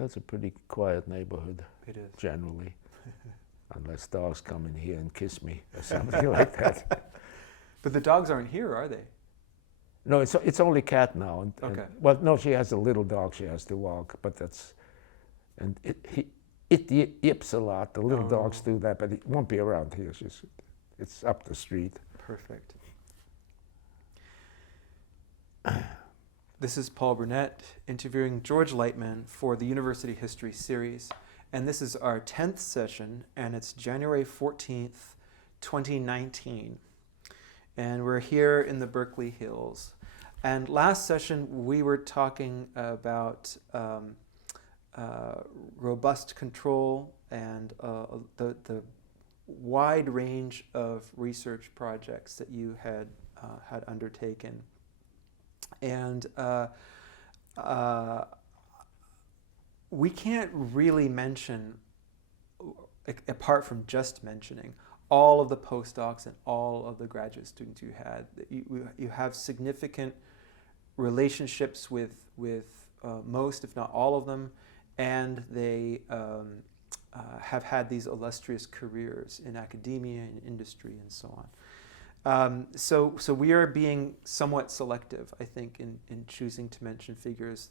That's a pretty quiet neighborhood. It is. Generally. Unless dogs come in here and kiss me or something like that. But the dogs aren't here, are they? No, it's only Cat now. Okay. Well, no, she has a little dog she has to walk, but that's, and it yips a lot. The little dogs do that, but it won't be around here. It's up the street. Perfect. This is Paul Burnett interviewing George Leitmann for the University History series. And this is our 10th session, and it's January 14th, 2019. And we're here in the Berkeley Hills. And last session, we were talking about robust control and the wide range of research projects that you had undertaken. And we can't really mention, apart from just mentioning, all of the postdocs and all of the graduate students you had. You have significant relationships with most, if not all of them, and they have had these illustrious careers in academia and industry and so on. So we are being somewhat selective, I think, in choosing to mention figures.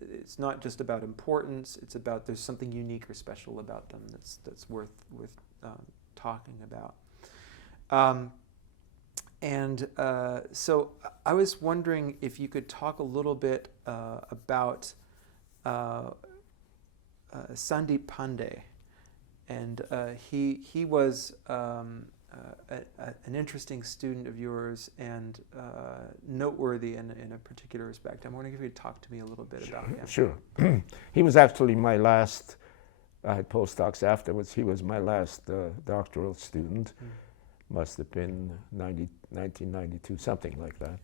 It's not just about importance. It's about there's something unique or special about them that's worth talking about. So I was wondering if you could talk a little bit about Sandeep Pandey, and he was an interesting student of yours and noteworthy in a particular respect. I'm wondering if you could talk to me a little bit about him. Sure. He was actually my last, I had postdocs afterwards, he was my last doctoral student. Must have been 1992, something like that.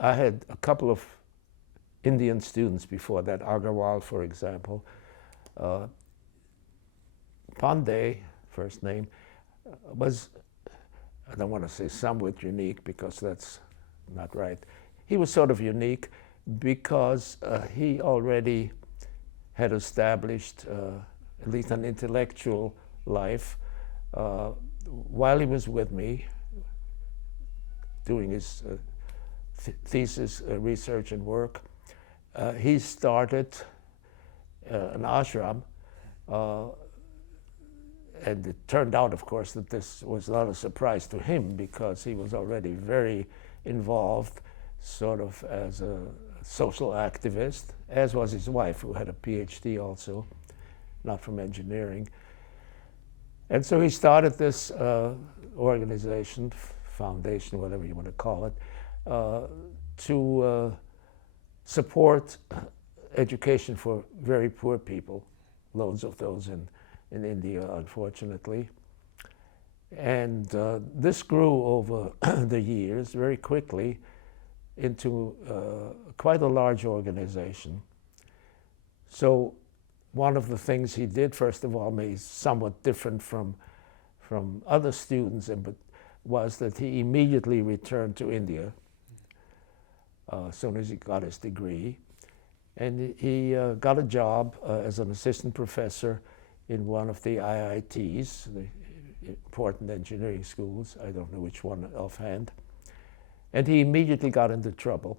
I had a couple of Indian students before that, Agarwal, for example. Pandey, first name, was, I don't want to say somewhat unique because that's not right. He was sort of unique because he already had established at least an intellectual life while he was with me doing his thesis research and work. He started an ashram, and it turned out, of course, that this was not a surprise to him because he was already very involved sort of as a social activist, as was his wife, who had a PhD also, not from engineering. And so he started this organization, foundation, whatever you want to call it, to support education for very poor people, loads of those in India, unfortunately. And this grew over the years very quickly into quite a large organization. So one of the things he did, first of all, made somewhat different from other students, but was that he immediately returned to India as soon as he got his degree. And he got a job as an assistant professor in one of the IITs, the important engineering schools. I don't know which one offhand. And he immediately got into trouble.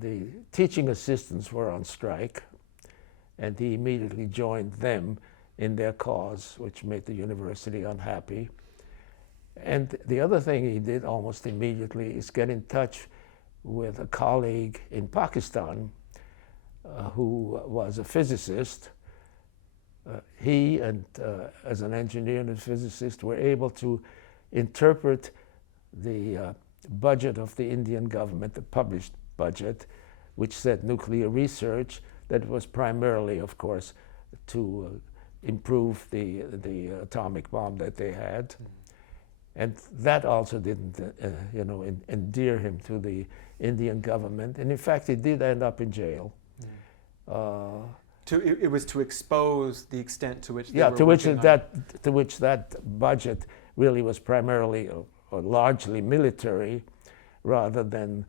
The teaching assistants were on strike, and he immediately joined them in their cause, which made the university unhappy. And the other thing he did almost immediately is get in touch with a colleague in Pakistan who was a physicist. He and as an engineer and a physicist were able to interpret the budget of the Indian government, the published budget, which said nuclear research, that was primarily, of course, to improve the atomic bomb that they had. And that also didn't, endear him to the Indian government. And in fact, he did end up in jail. It was to expose the extent to which they were to which that budget really was primarily or largely military, rather than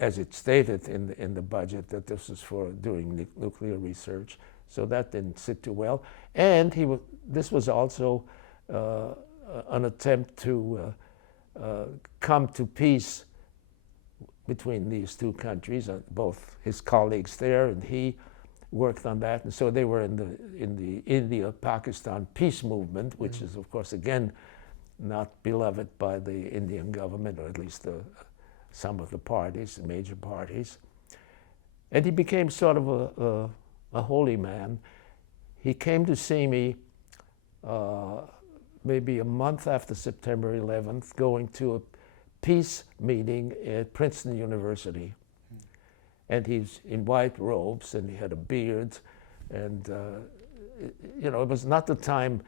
as it stated in the budget, that this was for doing nuclear research. So that didn't sit too well. And this was also an attempt to come to peace between these two countries. Both his colleagues there and he worked on that, and so they were in the India-Pakistan peace movement, which is, of course, again, not beloved by the Indian government, or at least some of the parties, the major parties. And he became sort of a holy man. He came to see me maybe a month after September 11th, going to a peace meeting at Princeton University. And he's in white robes, and he had a beard, and you know, it was not the time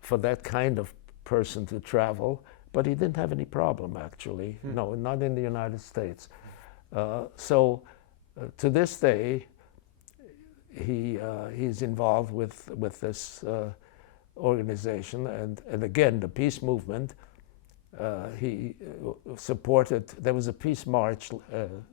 for that kind of person to travel, but he didn't have any problem, actually. No, not in the United States. So to this day, he's involved with this organization, and again, the peace movement. He supported, there was a peace march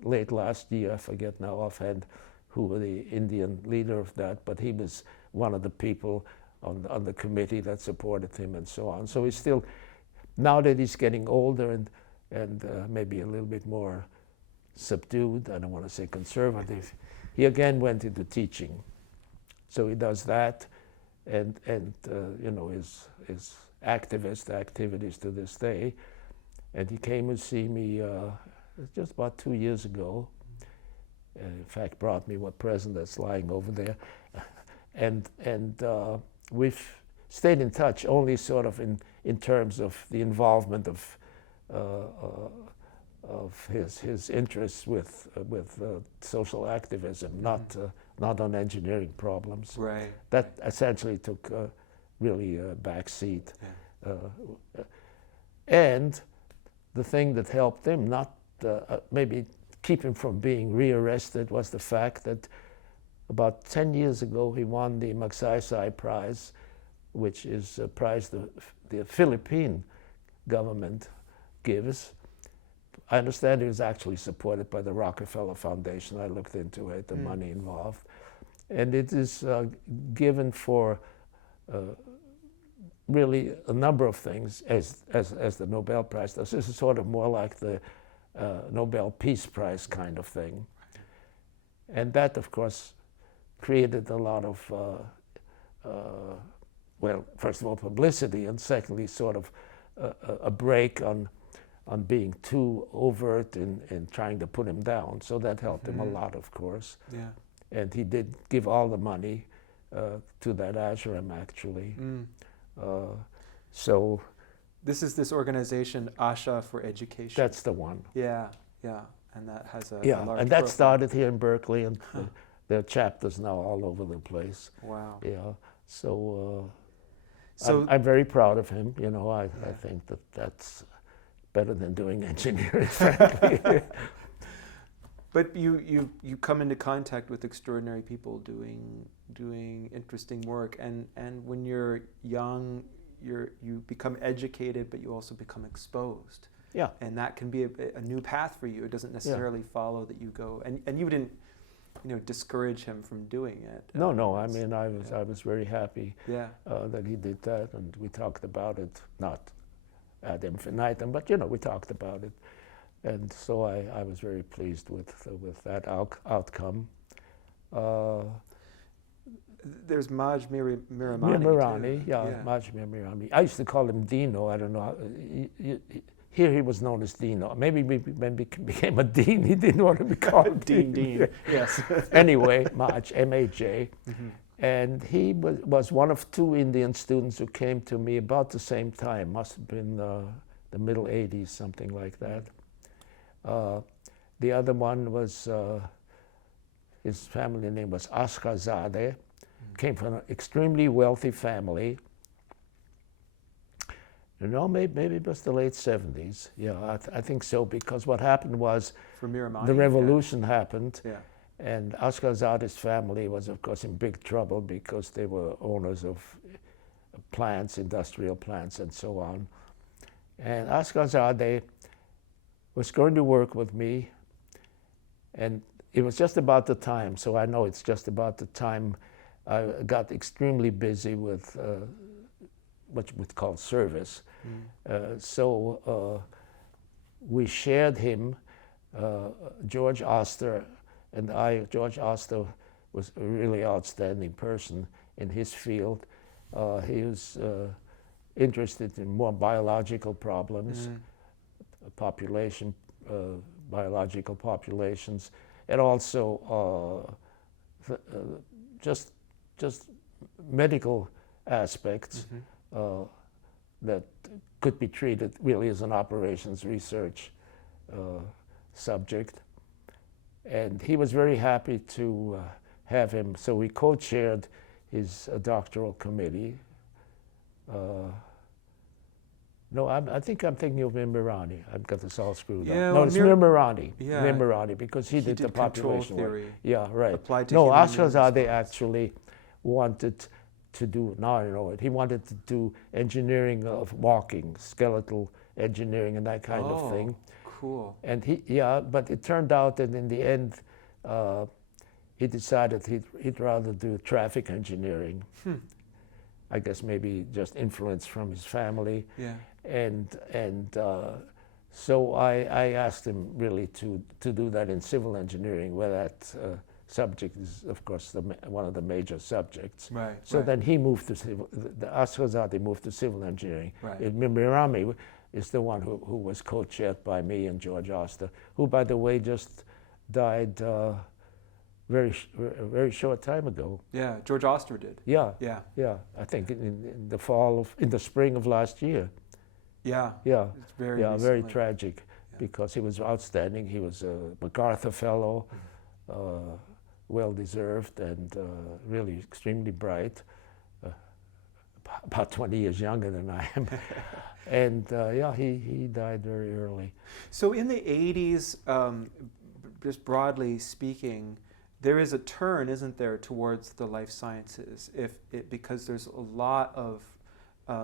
late last year, I forget now offhand who the Indian leader of that, but he was one of the people on the committee that supported him and so on. So he's still, now that he's getting older and maybe a little bit more subdued, I don't want to say conservative, he again went into teaching. So he does that, and you know, his activist activities to this day. And he came to see me just about 2 years ago. In fact, brought me what present that's lying over there. And we've stayed in touch only sort of in terms of the involvement of his interests with social activism, not on engineering problems. Right. That essentially took really a back seat. Yeah. And the thing that helped him not maybe keep him from being rearrested was the fact that about 10 years ago he won the Magsaysay Prize, which is a prize the Philippine government gives. I understand it was actually supported by the Rockefeller Foundation. I looked into it, the money involved. And it is given for really a number of things as the Nobel Prize does. This is sort of more like the Nobel Peace Prize kind of thing. And that, of course, created a lot of, well, first of all, publicity, and secondly, sort of a break on being too overt in trying to put him down. So that helped him a lot, of course. Yeah. And he did give all the money to that ashram, actually. So this is this organization, ASHA for Education. That's the one. Yeah, yeah, and that has a yeah, large and that profile. started here in Berkeley, and there are chapters now all over the place. Wow. Yeah, so I'm very proud of him. You know, I think that's better than doing engineering, frankly. But you come into contact with extraordinary people doing interesting work, and when you're young, you become educated, but you also become exposed. Yeah. And that can be a new path for you. It doesn't necessarily follow that you go, and you didn't, discourage him from doing it. No. I mean, I was very happy that he did that, and we talked about it, not ad infinitum, but we talked about it. And so I was very pleased with that outcome. There's Maj Miramani. Miramani, Maj Miramani. I used to call him Dino. I don't know. Here he was known as Dino. Maybe when he became a dean, he didn't want to be called Dean. Yes. Anyway, Maj, M-A-J. And he was one of two Indian students who came to me about the same time. Must have been the middle 80s, something like that. The other one was, his family name was Ashkazadeh, came from an extremely wealthy family. Maybe it was the late 70s. Yeah, I think so, because what happened was the revolution happened, and Ashkazadeh's family was, of course, in big trouble because they were owners of plants, industrial plants, and so on. And Ashkazadeh was going to work with me, And it was just about the time, so I know it's just about the time I got extremely busy with what you would call service. So we shared him, George Oster and I. George Oster was a really outstanding person in his field. He was interested in more biological problems, population, biological populations, and also just medical aspects that could be treated really as an operations research subject. And he was very happy to have him, so we co-chaired his doctoral committee. No, I think I'm thinking of Mirani. I've got this all screwed up. No, it's Mirani. Yeah. Mirani, because he did the control population work. theory. Yeah, right. Applied to No, human Ashrazade response. actually wanted to do, now I know it, he wanted to do engineering of walking, skeletal engineering and that kind of thing. Cool. And but it turned out that in the end, he decided he'd rather do traffic engineering. I guess maybe just influence from his family. Yeah. And so I asked him really to do that in civil engineering, where that subject is, of course, one of the major subjects. Right. So right. then he moved to civil, the Ashrazade moved to civil engineering. Right. Mirami is the one who was co-chaired by me and George Oster, who, by the way, just died very short time ago. Yeah, George Oster did. Yeah. Yeah. Yeah. I think in the spring of last year. Yeah. Yeah. It's very very recently. tragic, because he was outstanding. He was a MacArthur Fellow, well deserved, and really extremely bright. About 20 years younger than I am. And he died very early. So in the 80s, just broadly speaking, there is a turn, isn't there, towards the life sciences, because there's a lot of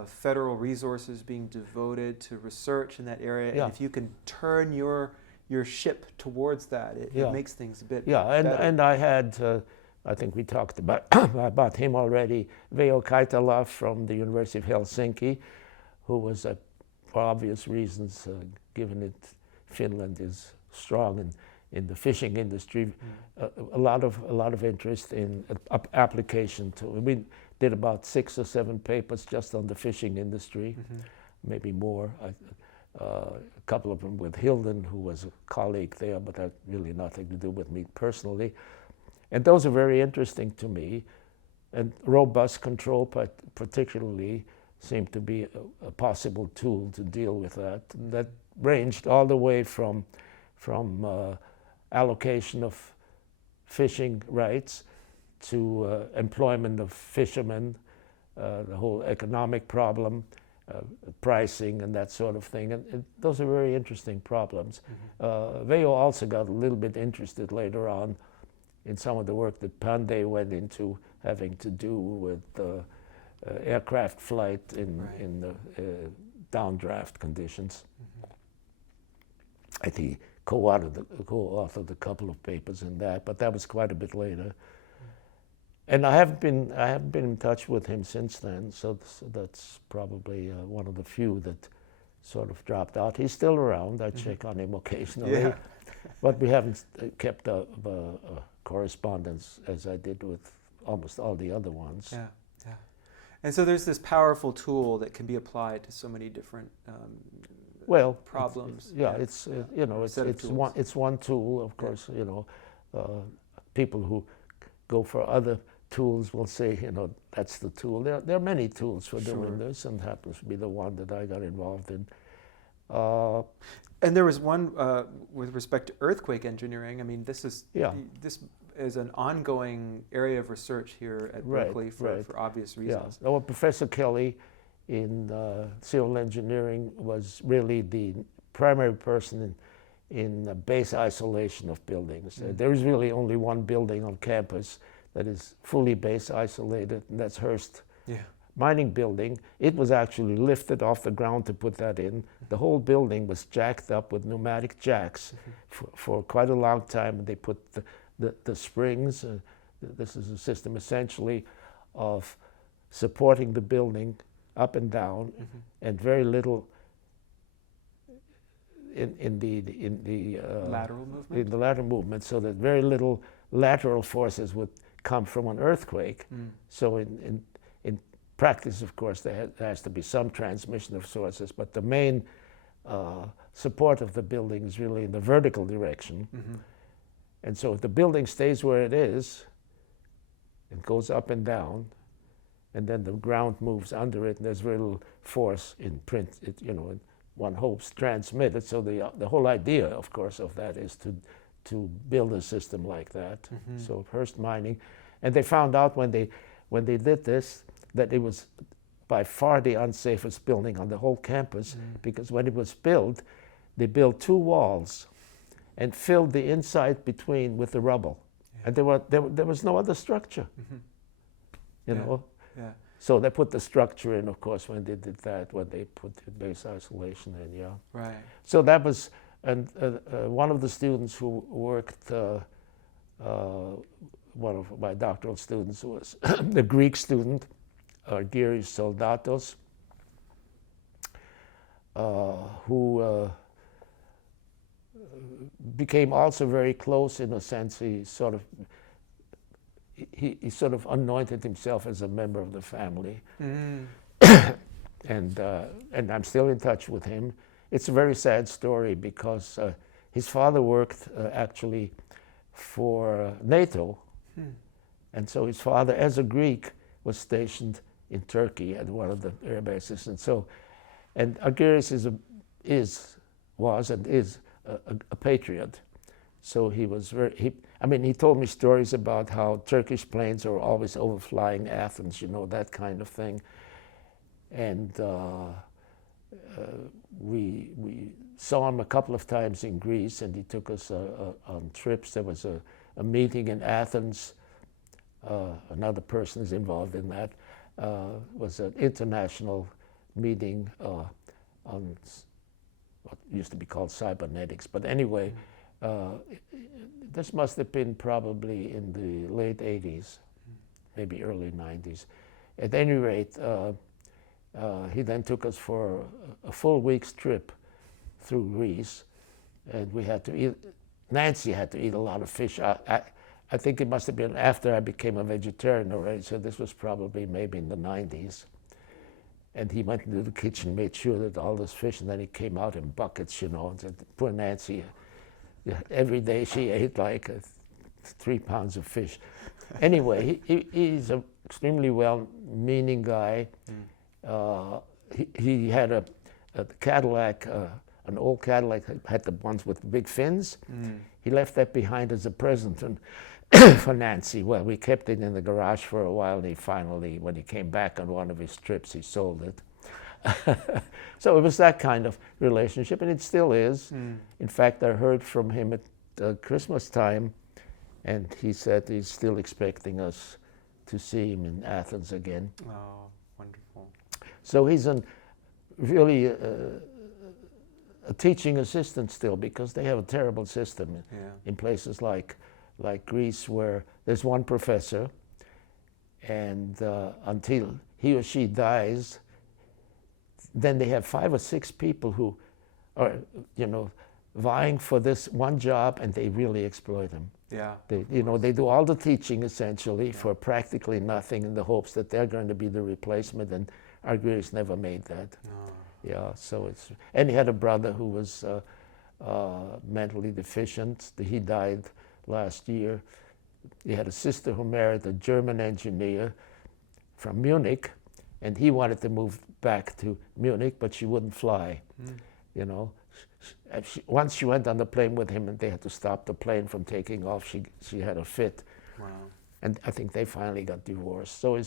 federal resources being devoted to research in that area, Yeah. and if you can turn your ship towards that, it makes things a bit better. And I had, I think we talked about him already, Veijo Kaitala from the University of Helsinki, who was, for obvious reasons, given it Finland is strong in the fishing industry, a lot of interest in application to. We did about 6 or 7 papers just on the fishing industry, maybe more. A couple of them with Hilden, who was a colleague there, but had really nothing to do with me personally. And those are very interesting to me. And robust control particularly seemed to be a possible tool to deal with that. And that ranged all the way from allocation of fishing rights to employment of fishermen, the whole economic problem, pricing and that sort of thing. And those are very interesting problems. Veijo also got a little bit interested later on in some of the work that Pandey went into, having to do with aircraft flight in the downdraft conditions. I think he co-authored a couple of papers in that, but that was quite a bit later. And I haven't been in touch with him since then, so that's probably one of the few that sort of dropped out. He's still around. I check on him occasionally, but we haven't kept a correspondence as I did with almost all the other ones. Yeah, yeah. And so there's this powerful tool that can be applied to so many different problems. It's one tool, of course. People who go for other tools will say, that's the tool. There are many tools for doing this, and happens to be the one that I got involved in. And there was one with respect to earthquake engineering. I mean, this is an ongoing area of research here at Berkeley for obvious reasons. Yeah. Well, Professor Kelly in civil engineering was really the primary person in base isolation of buildings. There is really only one building on campus that is fully base isolated, and that's Hearst mining building. It was actually lifted off the ground to put that in. The whole building was jacked up with pneumatic jacks for quite a long time. They put the springs. This is a system essentially of supporting the building up and down, and very little in the lateral movement. In the lateral movement, so that very little lateral forces would come from an earthquake. So in practice, of course, there has to be some transmission of sources, but the main support of the building is really in the vertical direction. And so if the building stays where it is, it goes up and down, and then the ground moves under it, and there's very little force in print, one hopes transmitted. So the whole idea, of course, of that is to build a system like that. So Hearst Mining, and they found out when they did this that it was by far the unsafest building on the whole campus, because when it was built, they built 2 walls and filled the inside between with the rubble, and there was no other structure. You know. Yeah. So they put the structure in, of course, when they did that, when they put the base isolation in, yeah. Right. So that was, and one of the students who worked, one of my doctoral students was the Greek student, Argyris Soldatos, who became also very close in a sense. He sort of anointed himself as a member of the family. And I'm still in touch with him. It's a very sad story because his father worked actually for NATO. And so his father, as a Greek, was stationed in Turkey at one of the air bases. And so, and Argyris was a patriot. So he was he told me stories about how Turkish planes are always overflying Athens, that kind of thing. And we saw him a couple of times in Greece, and he took us on trips. There was a meeting in Athens. Another person is involved in that. Was an international meeting on what used to be called cybernetics. But anyway, this must have been probably in the late 80s, maybe early 90s. At any rate, he then took us for a full week's trip through Greece, and we had to eat. Nancy had to eat a lot of fish. I think it must have been after I became a vegetarian already, so this was probably maybe in the 90s. And he went into the kitchen, made sure that all this fish, and then he came out in buckets, and said, poor Nancy, every day she ate like 3 pounds of fish. Anyway, he's an extremely well-meaning guy. He had a Cadillac, an old Cadillac, had the ones with the big fins. He left that behind as a present for Nancy. Well, we kept it in the garage for a while, and he finally, when he came back on one of his trips, he sold it. So it was that kind of relationship, and it still is. In fact, I heard from him at Christmas time, and he said he's still expecting us to see him in Athens again. Oh, wonderful. So he's really a teaching assistant still, because they have a terrible system in places like Greece, where there's one professor, and until he or she dies, then they have 5 or 6 people who are, vying for this one job, and they really exploit them. Yeah. They do all the teaching essentially for practically nothing, in the hopes that they're going to be the replacement, and Argyris never made that. Oh. Yeah, so and he had a brother who was mentally deficient. He died last year. He had a sister who married a German engineer from Munich, and he wanted to move back to Munich, but she wouldn't fly. Once she went on the plane with him, and they had to stop the plane from taking off, she had a fit. Wow. And I think they finally got divorced. So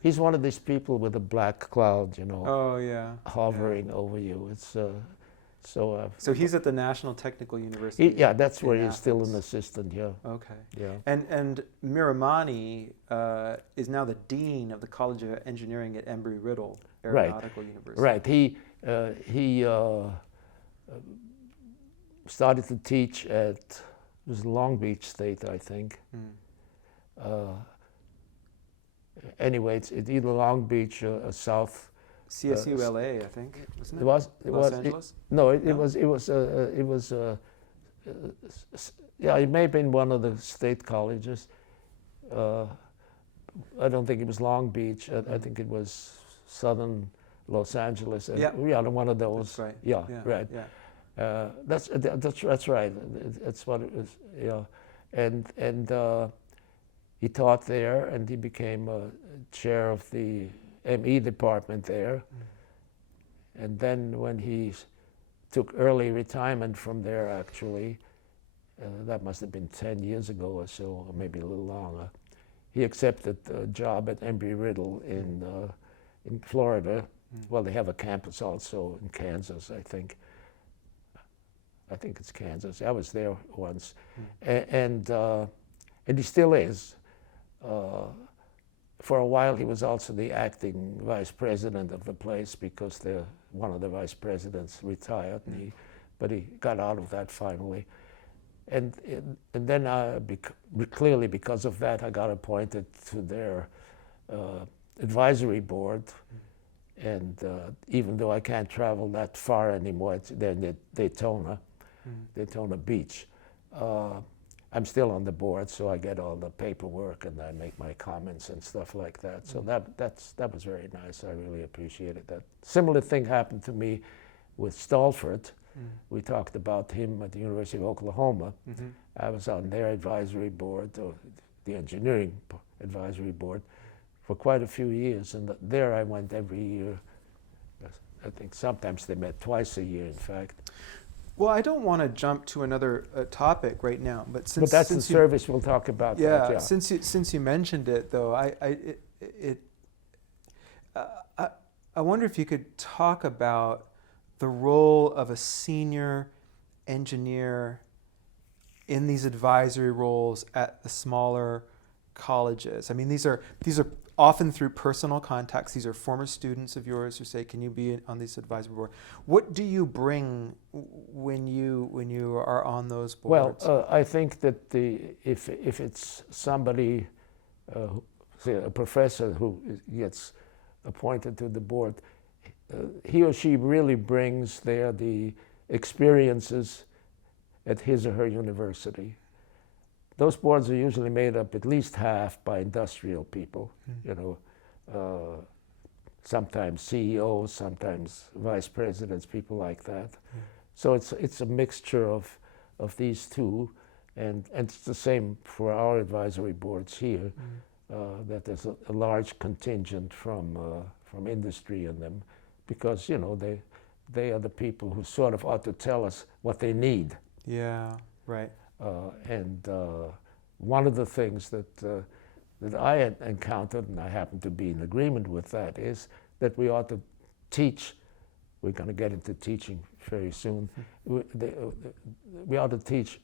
he's one of these people with a black cloud, Oh, yeah. hovering over you. So he's at the National Technical University. Yeah, that's where he's Athens. still an assistant. Yeah. Okay. Yeah. And Miramani is now the dean of the College of Engineering at Embry-Riddle Aeronautical University. Right. He started to teach at, it was Long Beach State, I think. Anyway, it's either Long Beach or South. CSU LA, I think, wasn't it? Los Angeles? It was yeah, it may have been one of the state colleges. I don't think it was Long Beach. I think it was Southern Los Angeles. Yeah, one of those. That's right. Yeah, Yeah, right. yeah. That's right. That's what it was. Yeah, and he taught there, and he became chair of the ME department there. And then when he took early retirement from there, actually, that must have been 10 years ago or so, or maybe a little longer, he accepted a job at Embry-Riddle in Florida. Well, they have a campus also in Kansas, I think. I think it's Kansas. I was there once. And he still is. For a while, he was also the acting vice president of the place because one of the vice presidents retired, but he got out of that finally. And then clearly because of that, I got appointed to their advisory board. And even though I can't travel that far anymore, they're in Daytona Beach. I'm still on the board, so I get all the paperwork and I make my comments and stuff like that. So that was very nice. I really appreciated that. Similar thing happened to me with Stalford. We talked about him at the University of Oklahoma. I was on their advisory board, or the engineering advisory board, for quite a few years. And there I went every year. I think sometimes they met twice a year, in fact. Well, I don't want to jump to another topic right now, but since that's the service we'll talk about. Yeah, that, since you mentioned it, though, I wonder if you could talk about the role of a senior engineer in these advisory roles at the smaller colleges. I mean, these are often through personal contacts. These are former students of yours who say, "Can you be on this advisory board?" What do you bring when you are on those boards? Well, I think that if it's somebody, say a professor who gets appointed to the board, he or she really brings there the experiences at his or her university. Those boards are usually made up at least half by industrial people, sometimes CEOs, sometimes vice presidents, people like that. So it's a mixture of these two, and it's the same for our advisory boards here, that there's a large contingent from industry in them, because they are the people who sort of ought to tell us what they need. Yeah, right. And one of the things that I had encountered, and I happen to be in agreement with that, is that we ought to teach. We're going to get into teaching very soon. We ought to teach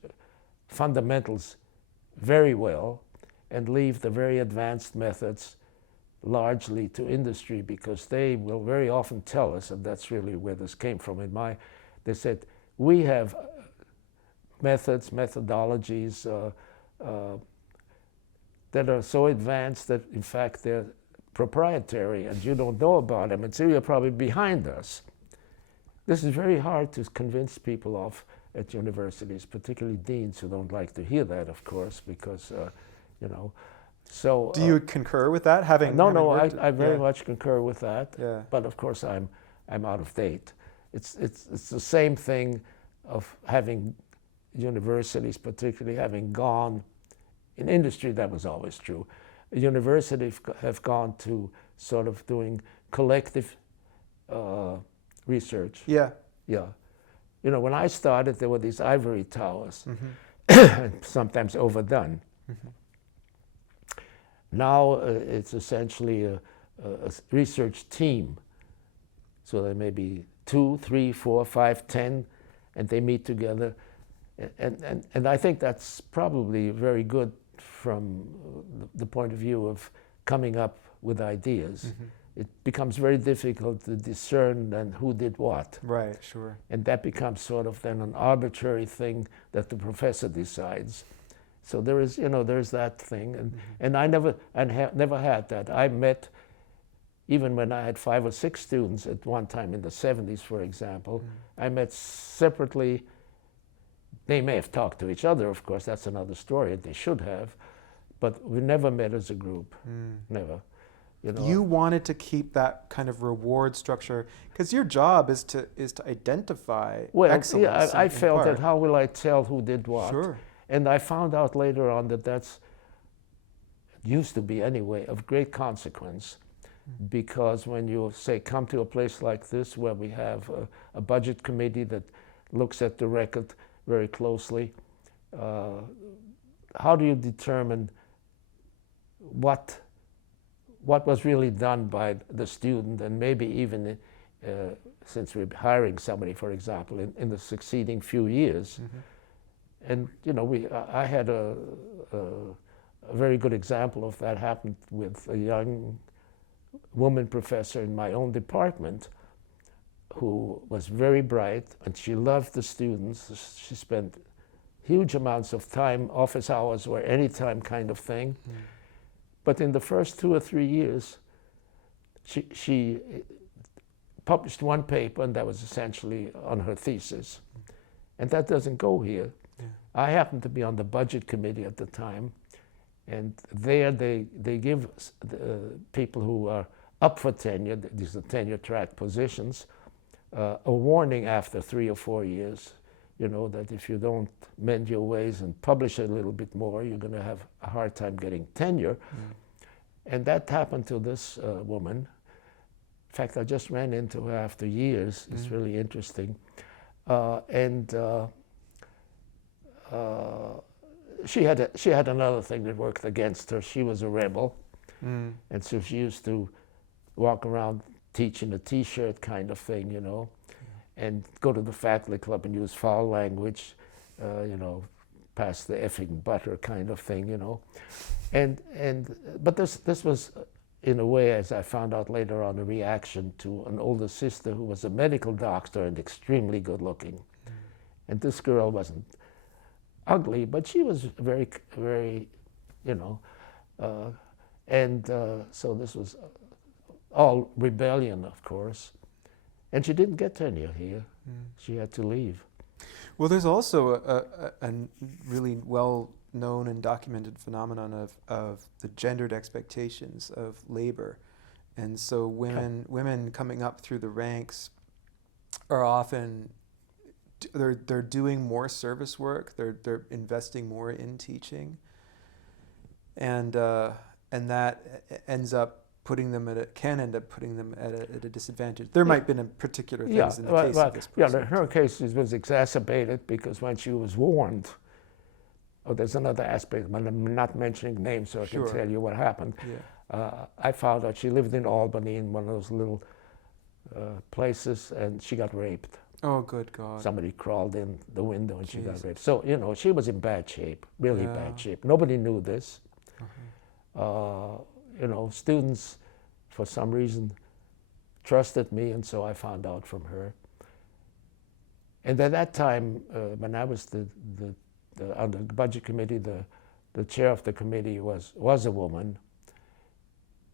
fundamentals very well and leave the very advanced methods largely to industry, because they will very often tell us, and that's really where this came from. They said, we have methodologies that are so advanced that in fact they're proprietary and you don't know about them, and so you're probably behind us. This is very hard to convince people of at universities, particularly deans who don't like to hear that, of course, because so. Do you concur with that? I very much concur with that. Yeah. But of course I'm out of date. It's the same thing of having universities, particularly having gone in industry. That was always true. Universities have gone to sort of doing collective research. Yeah. Yeah. When I started, there were these ivory towers, sometimes overdone. Now it's essentially a research team. So there may be 2, 3, 4, 5, 10, and they meet together. And I think that's probably very good from the point of view of coming up with ideas. Mm-hmm. It becomes very difficult to discern then who did what. Right, sure. And that becomes sort of then an arbitrary thing that the professor decides. So there is, there's that thing. And I never had that. I met, even when I had 5 or 6 students at one time in the 70s, for example, I met separately. They may have talked to each other, of course, that's another story, they should have, but we never met as a group, never. You wanted to keep that kind of reward structure, because your job is to identify excellence. Yeah, I felt that how will I tell who did what? Sure. And I found out later on that that's, used to be anyway, of great consequence, because when you say come to a place like this where we have a budget committee that looks at the record very closely, how do you determine what was really done by the student, and maybe even since we're hiring somebody, for example, in the succeeding few years. And I had a very good example of that happened with a young woman professor in my own department who was very bright, and she loved the students. She spent huge amounts of time, office hours or any time kind of thing. But in the first 2 or 3 years, she published one paper, and that was essentially on her thesis. And that doesn't go here. I happened to be on the budget committee at the time, and there they give people who are up for tenure, these are tenure track positions, a warning after 3 or 4 years, that if you don't mend your ways and publish a little bit more, you're going to have a hard time getting tenure. And that happened to this woman. In fact, I just ran into her after years. It's really interesting. She had another thing that worked against her. She was a rebel. And so she used to walk around teaching a T-shirt kind of thing, and go to the faculty club and use foul language, pass the effing butter kind of thing, But this was, in a way, as I found out later on, a reaction to an older sister who was a medical doctor and extremely good looking. And this girl wasn't ugly, but she was very, very, so this was all rebellion, of course. And she didn't get tenure here. She had to leave. Well, there's also a really well-known and documented phenomenon of the gendered expectations of labor. And so women coming up through the ranks are often, they're doing more service work, they're investing more in teaching. And that ends up can end up putting them at a disadvantage. There might have been particular things in the case of this person. Yeah, in her case it was exacerbated because when she was warned, there's another aspect, but I'm not mentioning names so I can tell you what happened. I found out she lived in Albany in one of those little places, and she got raped. Oh, good God. Somebody crawled in the window and she got raped. So, she was in bad shape, really bad shape. Nobody knew this. Students, for some reason, trusted me, and so I found out from her. And at that time, when I was on the budget committee, the chair of the committee was a woman,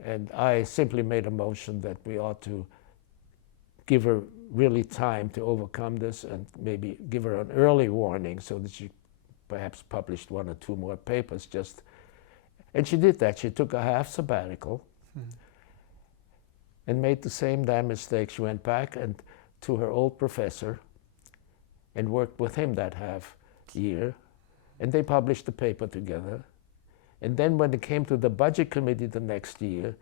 and I simply made a motion that we ought to give her really time to overcome this and maybe give her an early warning so that she perhaps published 1 or 2 more papers just. And she did that. She took a half sabbatical and made the same damn mistake. She went back to her old professor and worked with him that half year, and they published the paper together. And then when it came to the budget committee the next year,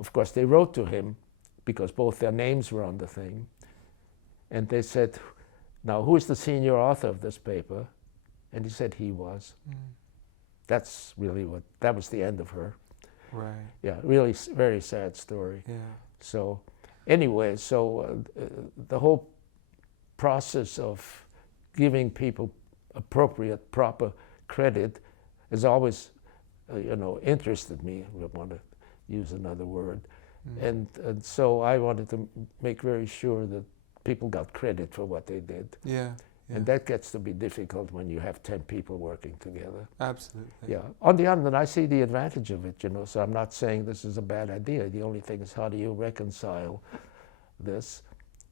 of course they wrote to him because both their names were on the thing, and they said, now who is the senior author of this paper? And he said he was. That's really that was the end of her. Right. Yeah, really very sad story. Yeah. So, anyway, so the whole process of giving people appropriate, proper credit has always, interested me. I want to use another word. And so I wanted to make very sure that people got credit for what they did. Yeah. And that gets to be difficult when you have 10 people working together. Absolutely. Yeah. On the other hand, I see the advantage of it, so I'm not saying this is a bad idea. The only thing is, how do you reconcile this?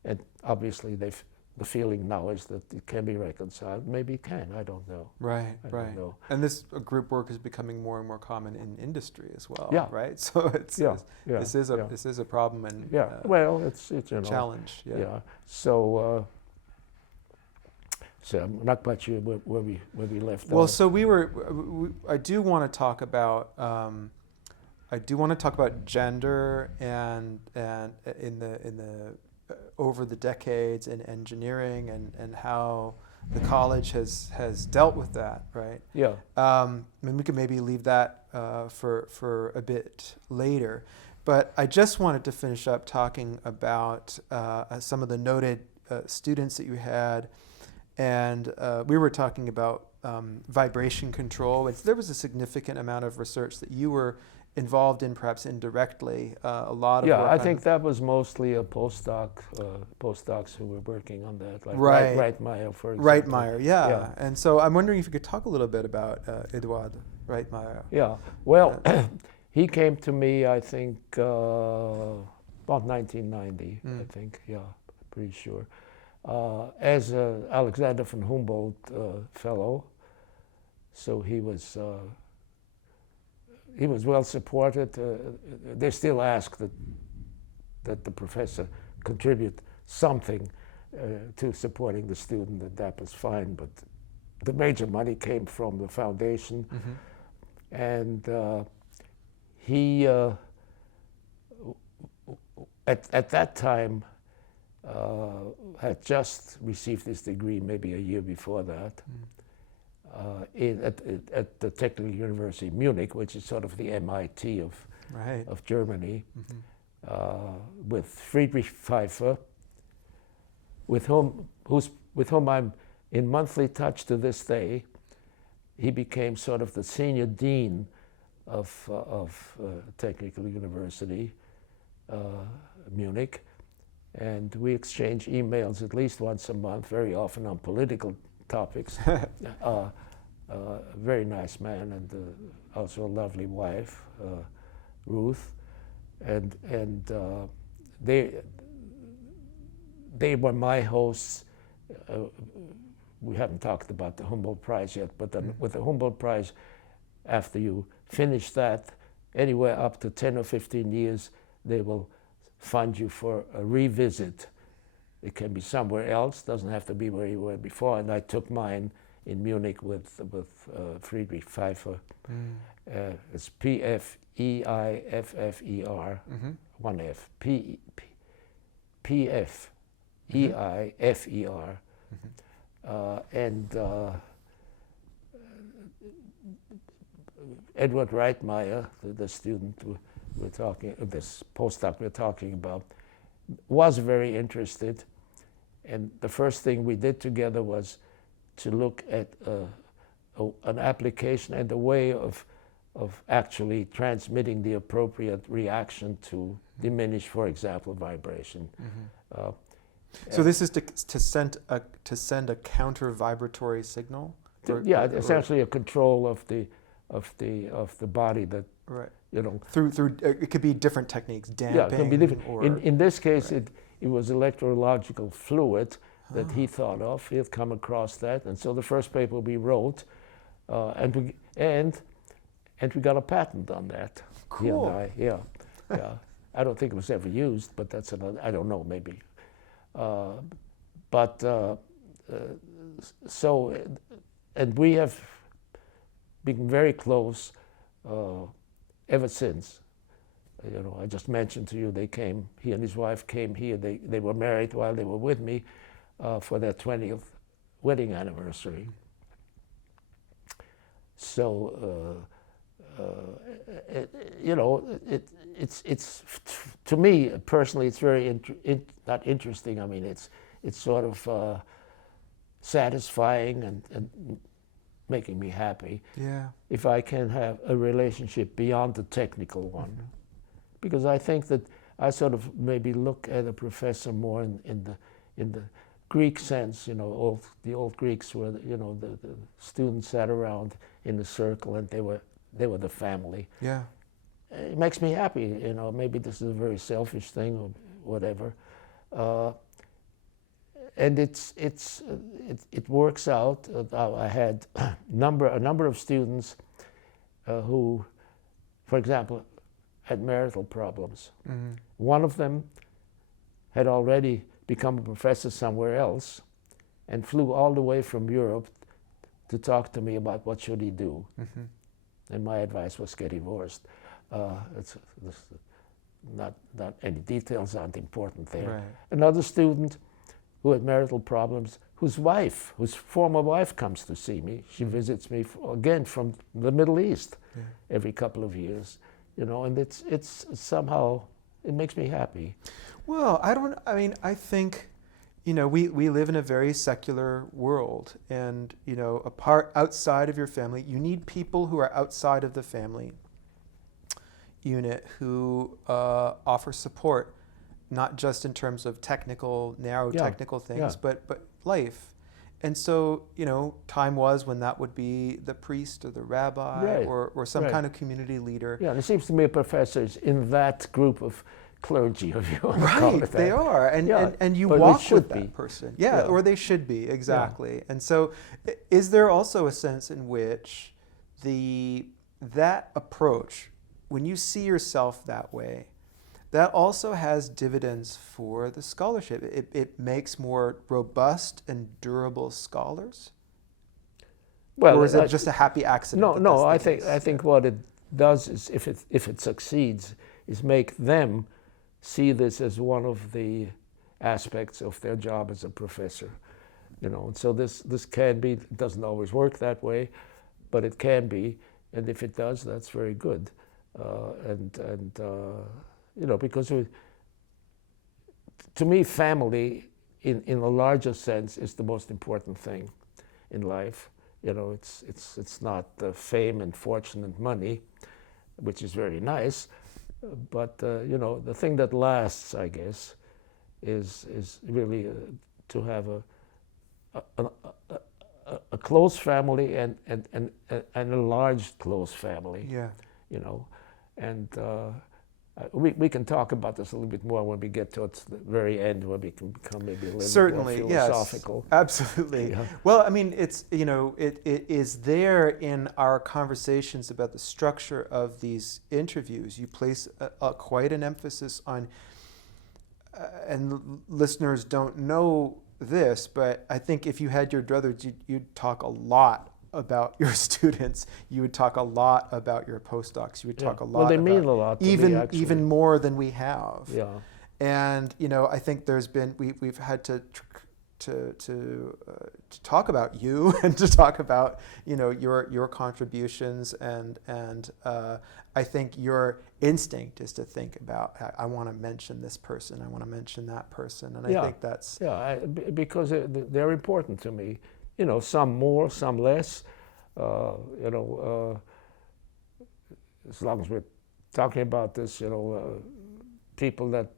And obviously, the feeling now is that it can be reconciled. Maybe it can. I don't know. Right. I right. don't know. And this group work is becoming more and more common in industry as well. Yeah. Right. So this is a problem and well, it's a challenge. Yeah. So I'm not quite sure where we left off. Well, so I do want to talk about gender and in the over the decades in engineering and how the college has dealt with that, right? Yeah. We could maybe leave that for a bit later, but I just wanted to finish up talking about some of the noted students that you had. And we were talking about vibration control. There was a significant amount of research that you were involved in, perhaps indirectly. A lot of work I think that was mostly a postdocs who were working on that, like Reitmeyer, for example. Reitmeyer, yeah. And so I'm wondering if you could talk a little bit about Eduard Reitmeyer. Yeah. Well, he came to me, I think, about 1990. I think. Yeah, pretty sure. As a Alexander von Humboldt fellow, so he was well supported. They still ask that the professor contribute something to supporting the student, and that was fine. But the major money came from the foundation, and he at that time. Had just received his degree maybe a year before that at the Technical University of Munich, which is sort of the MIT of Germany, with Friedrich Pfeiffer, with whom I'm in monthly touch to this day. He became sort of the senior dean of Technical University, Munich. And we exchange emails at least once a month, very often on political topics. Very nice man, and also a lovely wife, Ruth. And they were my hosts. We haven't talked about the Humboldt Prize yet, but with the Humboldt Prize, after you finish that, anywhere up to 10 or 15 years, they will fund you for a revisit. It can be somewhere else, doesn't have to be where you were before. And I took mine in Munich with Friedrich Pfeiffer. It's P-F-E-I-F-F-E-R, one F, P-F-E-I-F-E-R. And Eduard Reitmeyer, the student we're talking, this postdoc we're talking about, was very interested. And the first thing we did together was to look at an application and a way of actually transmitting the appropriate reaction to diminish, for example, vibration. So this is to send a counter vibratory signal. Essentially a control of the body that. Right. Through it could be different techniques, damping. Yeah, it can be different. In this case, it was electrological fluid that he thought of. He had come across that, and so the first paper we wrote, and we got a patent on that. Cool. He and I, I don't think it was ever used, but that's another. I don't know, maybe. So, and we have been very close. Ever since. I just mentioned to you, he and his wife came here. They were married while they were with me for their 20th wedding anniversary. So it's to me personally, it's very not interesting. I mean, it's sort of satisfying and making me happy. Yeah. If I can have a relationship beyond the technical one, because I think that I sort of maybe look at a professor more in the Greek sense. The old Greeks were the students sat around in a circle and they were the family. Yeah. It makes me happy. Maybe this is a very selfish thing or whatever. And it works out. I had a number of students who, for example, had marital problems. Mm-hmm. One of them had already become a professor somewhere else and flew all the way from Europe to talk to me about what should he do. Mm-hmm. And my advice was get divorced. Not any details aren't important there. Right. Another student who had marital problems, whose former wife comes to see me. She visits me again from the Middle East every couple of years, and it's somehow, it makes me happy. Well, I think, we live in a very secular world, and, outside of your family, you need people who are outside of the family unit who offer support, not just in terms of narrow technical things, but life. And so, time was when that would be the priest or the rabbi or some kind of community leader. Yeah, and it seems to me a professor is in that group of clergy, if you want to call it that. They are, and you but walk with that person. Yeah, or they should be, exactly. Yeah. And so is there also a sense in which that approach, when you see yourself that way, that also has dividends for the scholarship? It makes more robust and durable scholars? Well, or is it just a happy accident? No. I think what it does is, if it succeeds, is make them see this as one of the aspects of their job as a professor. And so this can be. It doesn't always work that way, but it can be. And if it does, that's very good. Because to me, family, in a larger sense, is the most important thing in life. It's not fame and fortune and money, which is very nice, but the thing that lasts, I guess, is really to have a close family and a large close family. Yeah. And we can talk about this a little bit more when we get towards the very end, when we can become maybe a little more philosophical. Yes, absolutely. Yeah. Well, I mean, it's it is there in our conversations about the structure of these interviews. You place quite an emphasis on, and listeners don't know this, but I think if you had your druthers, you'd talk a lot about your students. You would talk a lot about your postdocs. You would talk a lot. Well, they mean a lot to me, even more than we have. Yeah. And I think there's been we've had to talk about you and to talk about your contributions and I think your instinct is to think about, I want to mention this person, I want to mention that person, and I think that's because they're important to me. Some more, some less. As long as we're talking about this, people that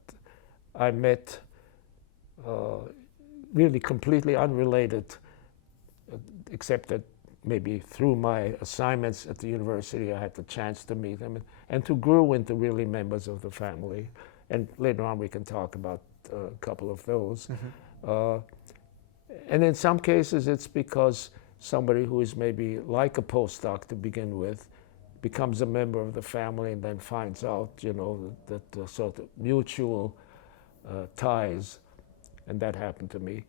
I met, really completely unrelated, except that maybe through my assignments at the university, I had the chance to meet them and to grow into really members of the family. And later on, we can talk about a couple of those. Mm-hmm. And in some cases, it's because somebody who is maybe like a postdoc to begin with becomes a member of the family and then finds out, that sort of mutual ties, and that happened to me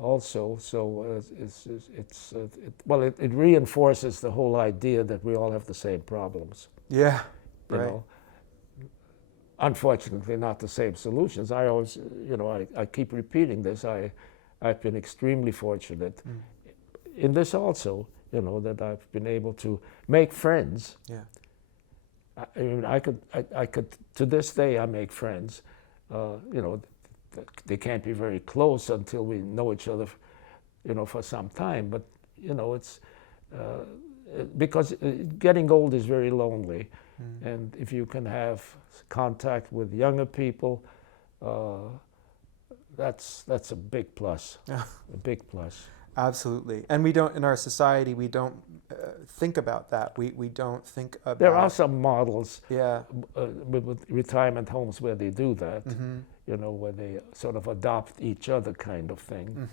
also. So it reinforces the whole idea that we all have the same problems. Yeah, right. Unfortunately, not the same solutions. I always, I keep repeating this. I've been extremely fortunate in this also, that I've been able to make friends I mean, I could, to this day, I make friends. You know, they can't be very close until we know each other, you know, for some time. But, you know, it's, because getting old is very lonely. And if you can have contact with younger people, that's a big plus, a big plus. Absolutely. And we don't, in our society, we don't think about that. We don't think about... There are some models Yeah. with retirement homes where they do that, you know, where they sort of adopt each other kind of thing.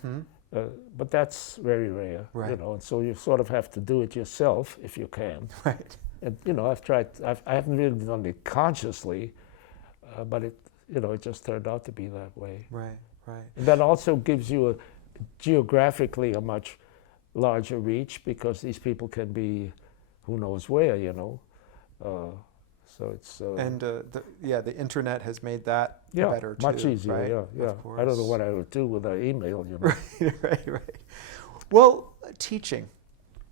But that's very rare, you know, and so you sort of have to do it yourself if you can. Right. And, you know, I haven't really done it consciously, but it, you know, it just turned out to be that way. Right, right. And that also gives you geographically a much larger reach, because these people can be who knows where, you know. So it's... and the internet has made that better too. Much easier, right? yeah. I don't know what I would do with an email, you know. Right. Well, teaching.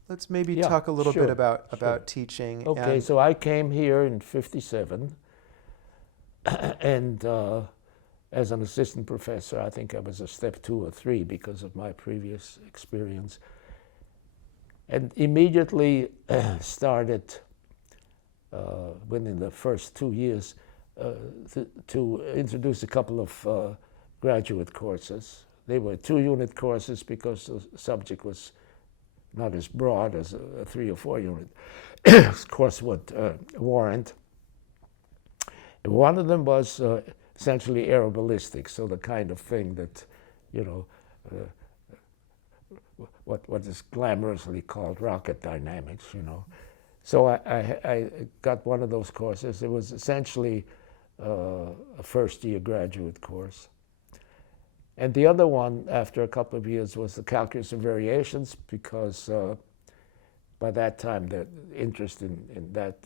Let's maybe talk a little bit about teaching. Okay, so I came here in '57, and as an assistant professor, I think I was a step 2 or 3 because of my previous experience, and immediately started within the first 2 years to introduce a couple of graduate courses. They were 2-unit courses because the subject was not as broad as a 3 or 4 unit course would warrant. And one of them was essentially aeroballistics, so the kind of thing that, you know, what is glamorously called rocket dynamics, you know. So I got one of those courses. It was essentially a first-year graduate course. And the other one, after a couple of years, was the calculus and variations, because by that time the interest in that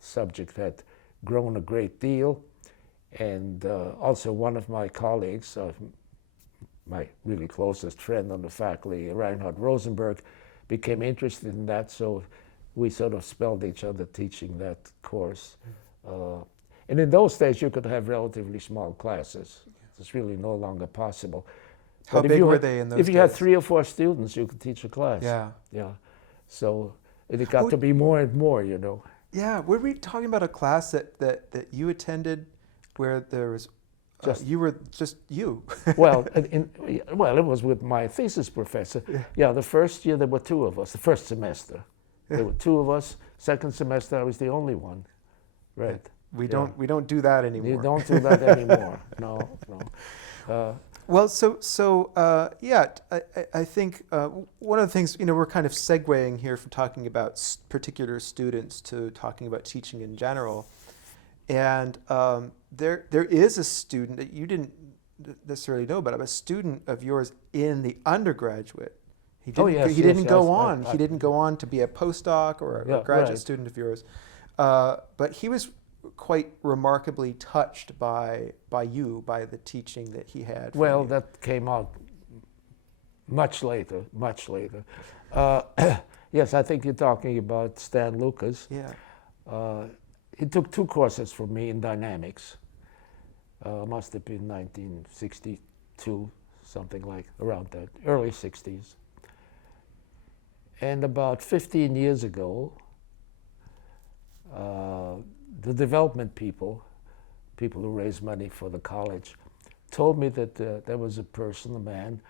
subject had grown a great deal. And also one of my colleagues, my really closest friend on the faculty, Reinhard Rosenberg, became interested in that, so we sort of spelled each other teaching that course. And in those days you could have relatively small classes. It's really no longer possible. How big were they in those days? If you had 3 or 4 students, you could teach a class. Yeah. So it got to be more and more, you know. Yeah, were we talking about a class that you attended where there was, you were just you? Well, well, it was with my thesis professor. Yeah, the first year there were 2 of us, the first semester. There were 2 of us. Second semester I was the only one. Right. We don't do that anymore. You don't do that anymore. No. Well, I think one of the things, you know, we're kind of segueing here from talking about particular students to talking about teaching in general, and there is a student that you didn't necessarily know about, a student of yours in the undergraduate. He didn't go on to be a postdoc or a graduate student of yours, but he was quite remarkably touched by the teaching that he had. Well, that came out much later. Yes, I think you're talking about Stan Lucas. Yeah. He took 2 courses from me in dynamics. Must have been 1962, something like around that, early 60s. And about 15 years ago, the development people who raise money for the college, told me that there was a man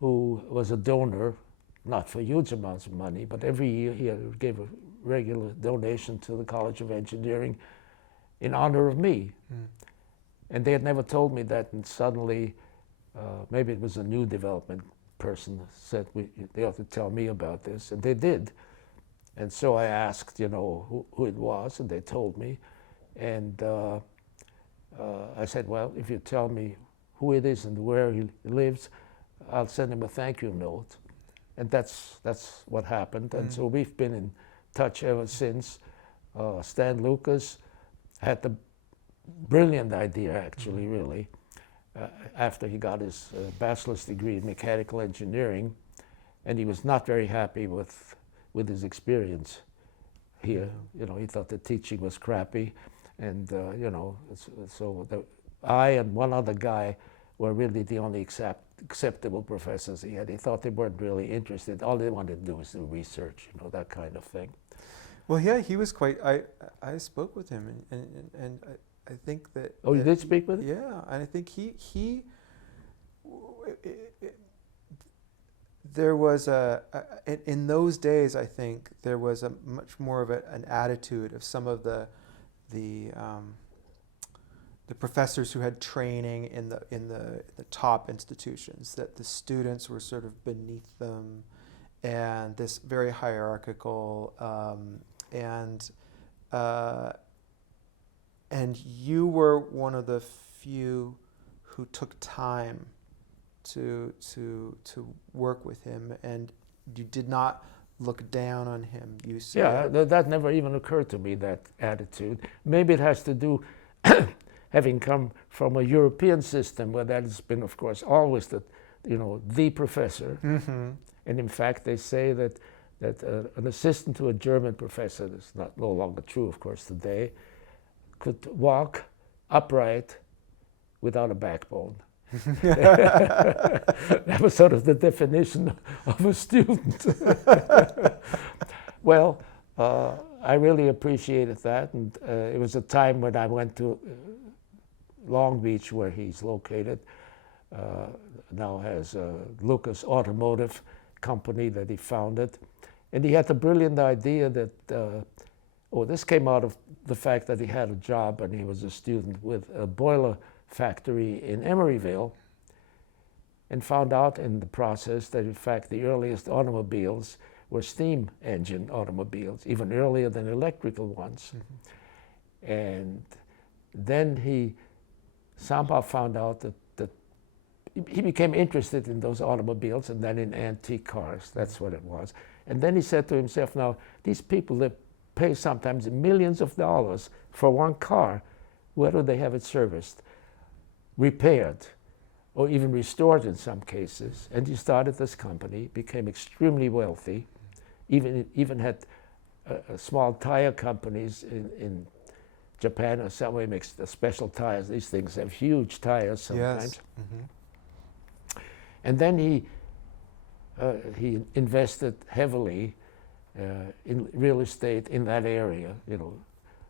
who was a donor, not for huge amounts of money, but every year he gave a regular donation to the College of Engineering in honor of me. And they had never told me that, and suddenly, maybe it was a new development person said they ought to tell me about this, and they did. And so I asked, you know, who it was, and they told me. And I said, well, if you tell me who it is and where he lives, I'll send him a thank you note. And that's what happened. And so we've been in touch ever since. Stan Lucas had the brilliant idea, actually, really, after he got his bachelor's degree in mechanical engineering, and he was not very happy with his experience. here. You know, he thought the teaching was crappy, and you know, so I and one other guy were really the only acceptable professors he had. He thought they weren't really interested. All they wanted to do was do research, you know, that kind of thing. Well, yeah, he was quite. I spoke with him, and I think that. Oh, you did speak with him? Yeah, and I think there was in those days, I think there was a much more of an attitude of some of the professors who had training in the top institutions, that the students were sort of beneath them, and this very hierarchical, and you were one of the few who took time to work with him, and you did not look down on him. You said, yeah, that never even occurred to me, that attitude. Maybe it has to do having come from a European system where that has been, of course, always the professor. Mm-hmm. And in fact, they say that an assistant to a German professor, that's no longer true, of course, today, could walk upright without a backbone. That was sort of the definition of a student. Well, I really appreciated that, and it was a time when I went to Long Beach, where he's located, now has Lucas Automotive company that he founded. And he had the brilliant idea that, this came out of the fact that he had a job and he was a student with a boiler factory in Emeryville, and found out in the process that in fact the earliest automobiles were steam engine automobiles, even earlier than electrical ones. Mm-hmm. And then he somehow found out that he became interested in those automobiles and then in antique cars. That's what it was. And then he said to himself, now, these people that pay sometimes millions of dollars for one car, where do they have it serviced, repaired, or even restored in some cases? And he started this company, became extremely wealthy, even had small tire companies in Japan or somewhere, makes the special tires. These things have huge tires sometimes. Yes. Mm-hmm. And then he invested heavily in real estate in that area,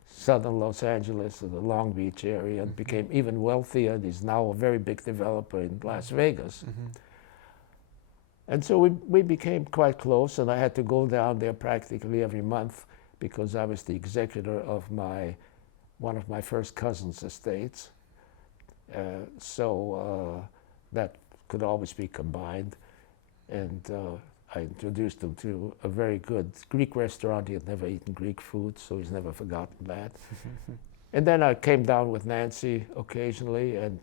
southern Los Angeles or the Long Beach area, and became even wealthier. And he's now a very big developer in Las Vegas. Mm-hmm. And so we became quite close, and I had to go down there practically every month because I was the executor of one of my first cousin's estates. So that could always be combined. And I introduced him to a very good Greek restaurant. He had never eaten Greek food, so he's never forgotten that. And then I came down with Nancy occasionally, and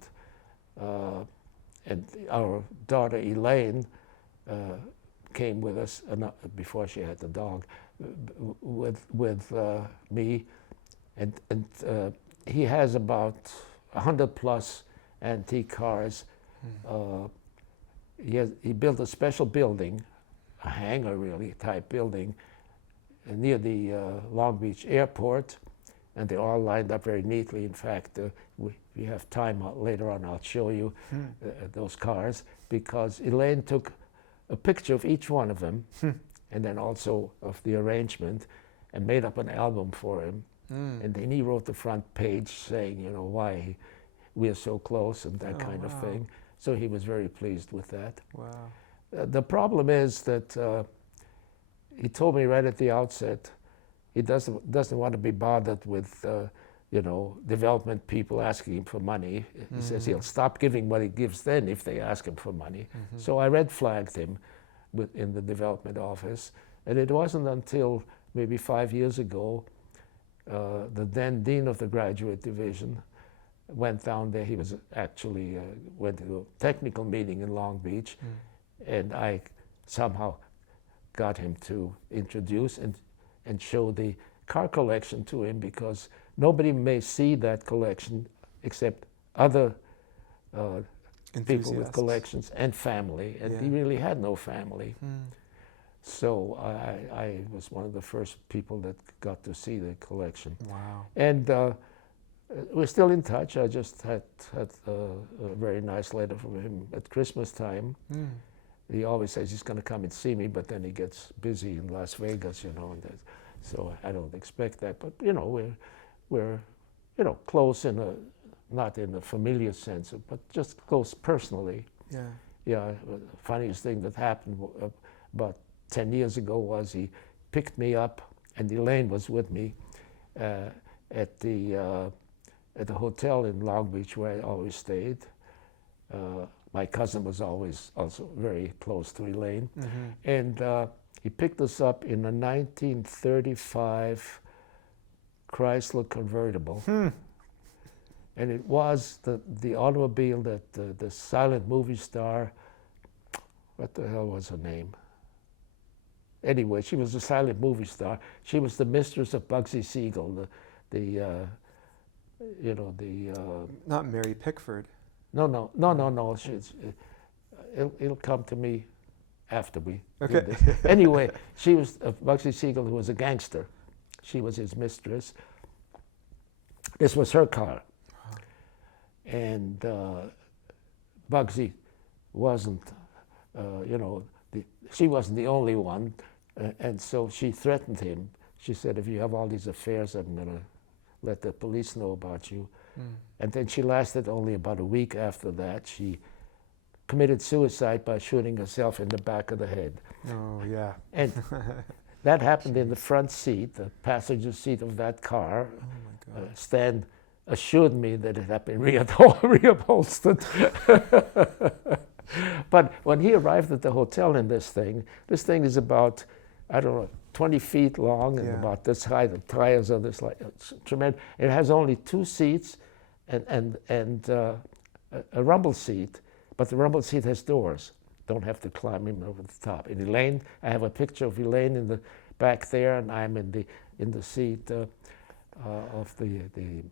our daughter Elaine came with us before she had the dog, with me, and he has about 100 plus antique cars. He built a special building, a hangar really type building, near the Long Beach airport, and they're all lined up very neatly. In fact, we have time later on, I'll show you those cars, because Elaine took a picture of each one of them, and then also of the arrangement, and made up an album for him. And then he wrote the front page saying, why we are so close and that kind of thing. So he was very pleased with that. Wow. The problem is that he told me right at the outset, he doesn't want to be bothered with development people asking him for money. He says he'll stop giving what he gives then if they ask him for money. So I red flagged him in the development office, and it wasn't until maybe 5 years ago the then dean of the graduate division went down there. He was actually went to a technical meeting in Long Beach, and I somehow got him to introduce and show the car collection to him, because nobody may see that collection except other people with collections and family, and he really had no family. So I was one of the first people that got to see the collection. Wow. And we're still in touch. I just had a very nice letter from him at Christmas time. Mm. He always says he's going to come and see me, but then he gets busy in Las Vegas, you know, and so I don't expect that. But you know, we're you know, close in a, not in a familiar sense, but just close personally. Yeah. Yeah. The funniest thing that happened about 10 years ago was he picked me up, and Elaine was with me at the hotel in Long Beach where I always stayed. My cousin was always also very close to Elaine. Mm-hmm. And he picked us up in a 1935 Chrysler convertible. Hmm. And it was the automobile that the silent movie star, what the hell was her name? Anyway, she was a silent movie star. She was the mistress of Bugsy Siegel, you know, Not Mary Pickford. No. It'll come to me after we do Okay. this. Anyway, she was Bugsy Siegel, who was a gangster. She was his mistress. This was her car. And Bugsy wasn't, you know, she wasn't the only one. And so she threatened him. She said, if you have all these affairs, I'm going to let the police know about you. Mm. And then she lasted only about a week after that. She committed suicide by shooting herself in the back of the head. Oh, yeah. And that happened in the front seat, the passenger seat of that car. Oh, my God. Stan assured me that it had been reupholstered. But when he arrived at the hotel in this thing is about, I don't know, 20 feet long and about this high. The tires are this like, it's tremendous. It has only 2 seats and a rumble seat, but the rumble seat has doors. Don't have to climb in over the top. And Elaine, I have a picture of Elaine in the back there, and I'm in the seat of the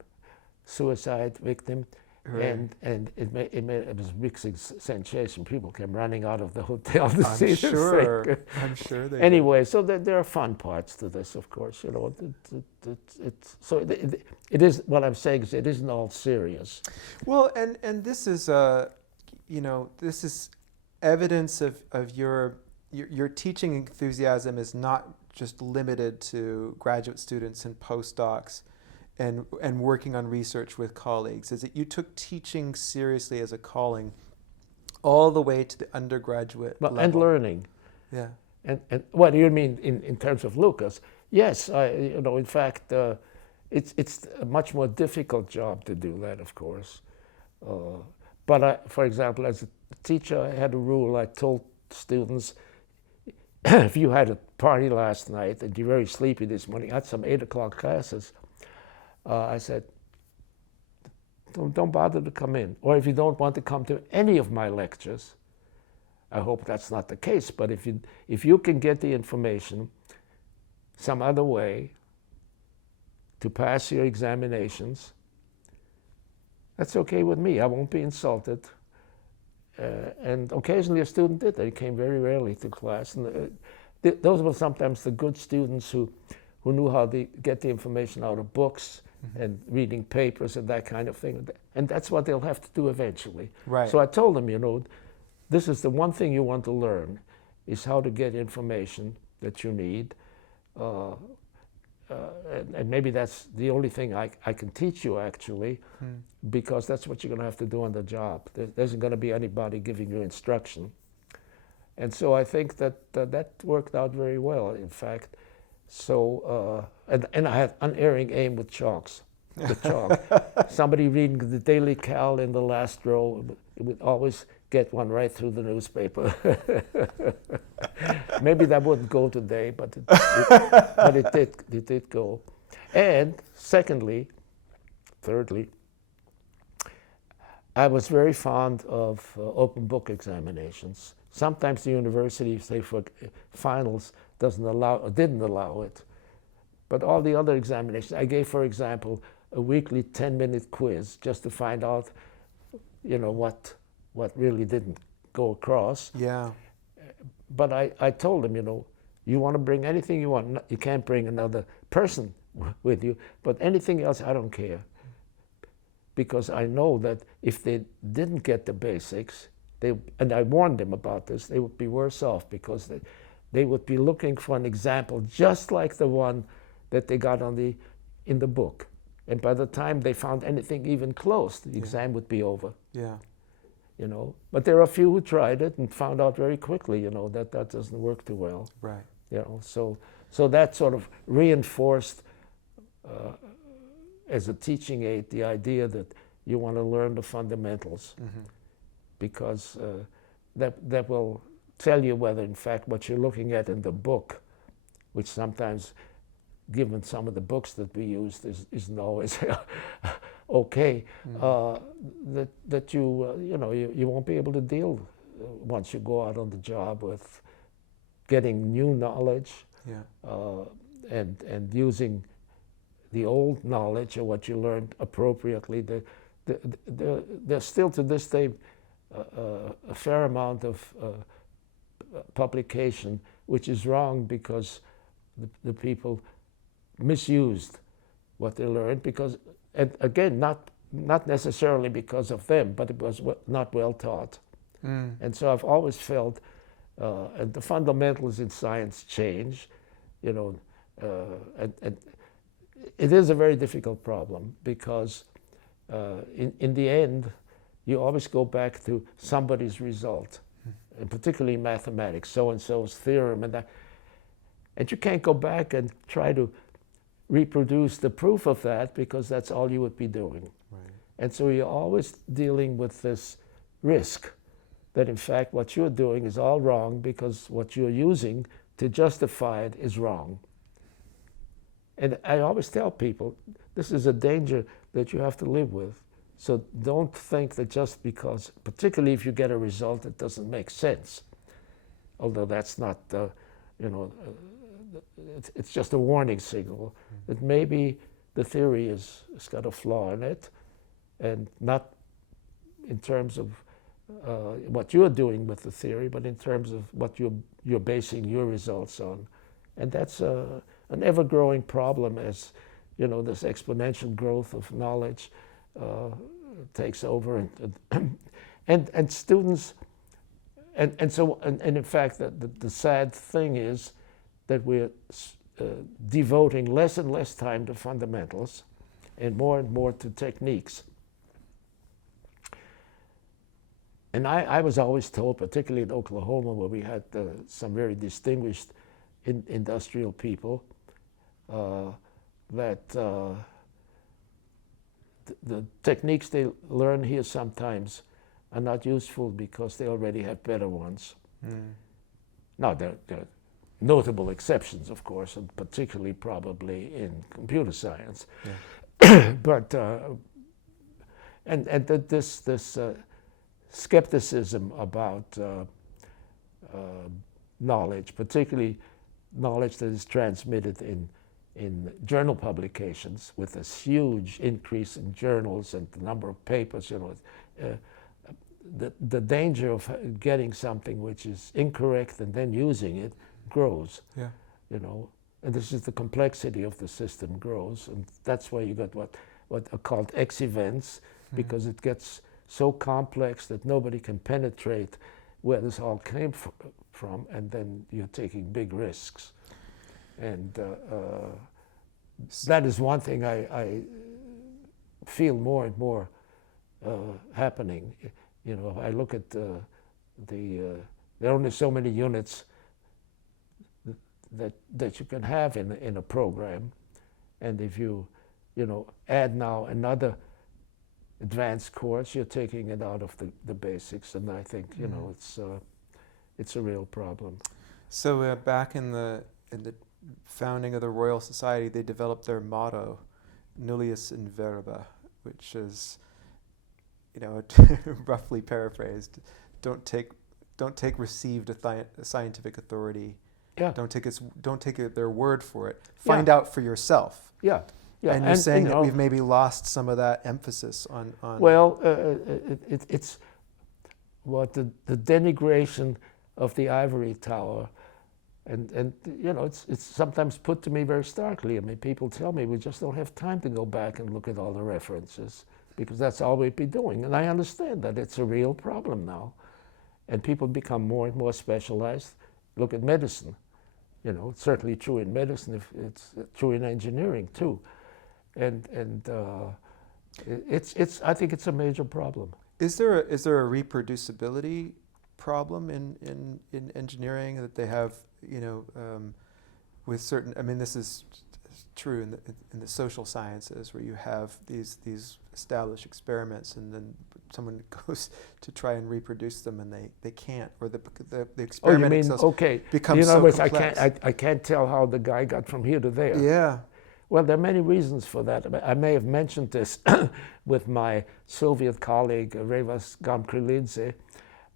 suicide victim. Right. And it was a big sensation. People came running out of the hotel to see this sure. thing. I'm sure they Anyway, so there are fun parts to this, of course. You know, it is. What I'm saying is, it isn't all serious. Well, and this is you know, this is evidence of your teaching enthusiasm is not just limited to graduate students and postdocs and working on research with colleagues. Is that you took teaching seriously as a calling all the way to the undergraduate level. And learning. Yeah. And what do you mean in terms of Lucas? Yes, you know, in fact, it's a much more difficult job to do that, of course. But for example, as a teacher, I had a rule. I told students, if you had a party last night and you're very sleepy this morning, I had some 8 o'clock classes. I said, don't bother to come in. Or if you don't want to come to any of my lectures, I hope that's not the case, but if you can get the information some other way to pass your examinations, that's okay with me. I won't be insulted. And occasionally a student did. They came very rarely to class. And those were sometimes the good students who knew how to get the information out of books and reading papers and that kind of thing. And that's what they'll have to do eventually. Right. So I told them, you know, this is the one thing you want to learn, is how to get information that you need. And maybe that's the only thing I can teach you, actually, because that's what you're going to have to do on the job. There isn't going to be anybody giving you instruction. And so I think that that worked out very well, in fact. So, and I had unerring aim with chalk. Somebody reading the Daily Cal in the last row would always get one right through the newspaper. Maybe that wouldn't go today, but it did go. And thirdly, I was very fond of open book examinations. Sometimes the university, say for finals, didn't allow it. But all the other examinations, I gave, for example, a weekly 10-minute quiz just to find out, you know, what really didn't go across. Yeah. But I told them, you know, You want to bring anything you want. You can't bring another person with you, but anything else, I don't care. Because I know that if they didn't get the basics, and I warned them about this, they would be worse off, because they would be looking for an example just like the one that they got in the book. And by the time they found anything even close, the exam would be over. Yeah. You know, but there are a few who tried it and found out very quickly, you know, that doesn't work too well. Right. You know, so that sort of reinforced as a teaching aid the idea that you want to learn the fundamentals, because that will tell you whether, in fact, what you're looking at in the book, which sometimes, given some of the books that we used, isn't always okay, that you won't be able to deal once you go out on the job with getting new knowledge, and using the old knowledge or what you learned appropriately. There's still to this day a fair amount of publication which is wrong, because the people misused what they learned, because, and again, not necessarily because of them, but it was not well taught. And so I've always felt, and the fundamentals in science change, you know, and it is a very difficult problem, because in the end, you always go back to somebody's result, and particularly mathematics, so-and-so's theorem, and you can't go back and try to reproduce the proof of that, because that's all you would be doing. Right. And so you're always dealing with this risk that, in fact, what you're doing is all wrong, because what you're using to justify it is wrong. And I always tell people, this is a danger that you have to live with. So don't think that just because, particularly if you get a result that doesn't make sense, although that's not, it's just a warning signal that maybe the theory has got a flaw in it, and not in terms of what you're doing with the theory, but in terms of what you're basing your results on. And that's an ever-growing problem as, you know, this exponential growth of knowledge takes over, and students, and in fact, the sad thing is that we're devoting less and less time to fundamentals and more to techniques. And I was always told, particularly in Oklahoma, where we had some very distinguished industrial people, that the techniques they learn here sometimes are not useful because they already have better ones. Now, there are notable exceptions, of course, and particularly probably in computer science. But this skepticism about knowledge, particularly knowledge that is transmitted in journal publications, with this huge increase in journals and the number of papers, you know, the danger of getting something which is incorrect and then using it grows. Yeah. You know, and this is the complexity of the system grows, and that's why you got what are called X events, because it gets so complex that nobody can penetrate where this all came from, and then you're taking big risks. And that is one thing I feel more and more happening. You know, I look at there are only so many units that you can have in a program, and if you add now another advanced course, you're taking it out of the basics, and I think it's a real problem. So back in the founding of the Royal Society, they developed their motto, nullius in verba, which is, roughly paraphrased, don't take received scientific authority. Yeah. Don't take their word for it. Find out for yourself. Yeah. Yeah. And you're saying that we've maybe lost some of that emphasis on. Well, it's what the denigration of the ivory tower And you know, it's sometimes put to me very starkly. I mean, people tell me we just don't have time to go back and look at all the references because that's all we'd be doing. And I understand that it's a real problem now. And people become more and more specialized. Look at medicine. You know, it's certainly true in medicine, if it's true in engineering too. And I think it's a major problem. Is there a reproducibility problem in engineering that they have, you know, with certain, I mean, this is true in the social sciences where you have these established experiments and then someone goes to try and reproduce them and they can't, or the experiment itself becomes so complex. I can't tell how the guy got from here to there. Yeah. Well, there are many reasons for that. I may have mentioned this with my Soviet colleague, Revas Gamkrilidze.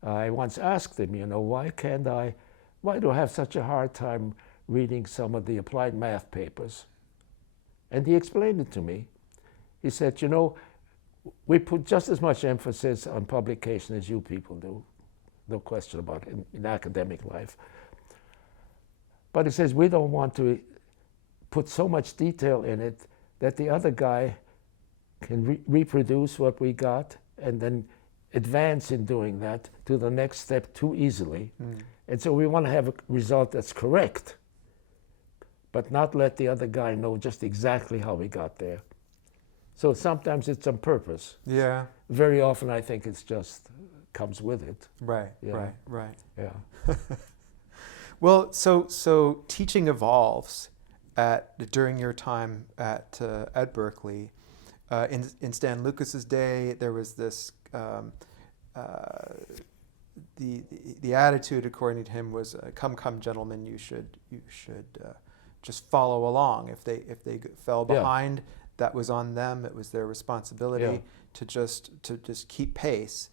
I once asked him, you know, why do I have such a hard time reading some of the applied math papers? And he explained it to me. He said, you know, we put just as much emphasis on publication as you people do, no question about it, in academic life. But he says, we don't want to put so much detail in it that the other guy can reproduce what we got and then advance in doing that to the next step too easily. And so we want to have a result that's correct, but not let the other guy know just exactly how we got there. So sometimes it's on purpose. Yeah. Very often I think it's just comes with it. Right, Yeah. right. Yeah. Well, so teaching evolves during your time at Berkeley. In Stan Lucas's day, there was this the attitude, according to him, was come, gentlemen, you should just follow along. If they fell behind, that was on them. It was their responsibility to just keep pace.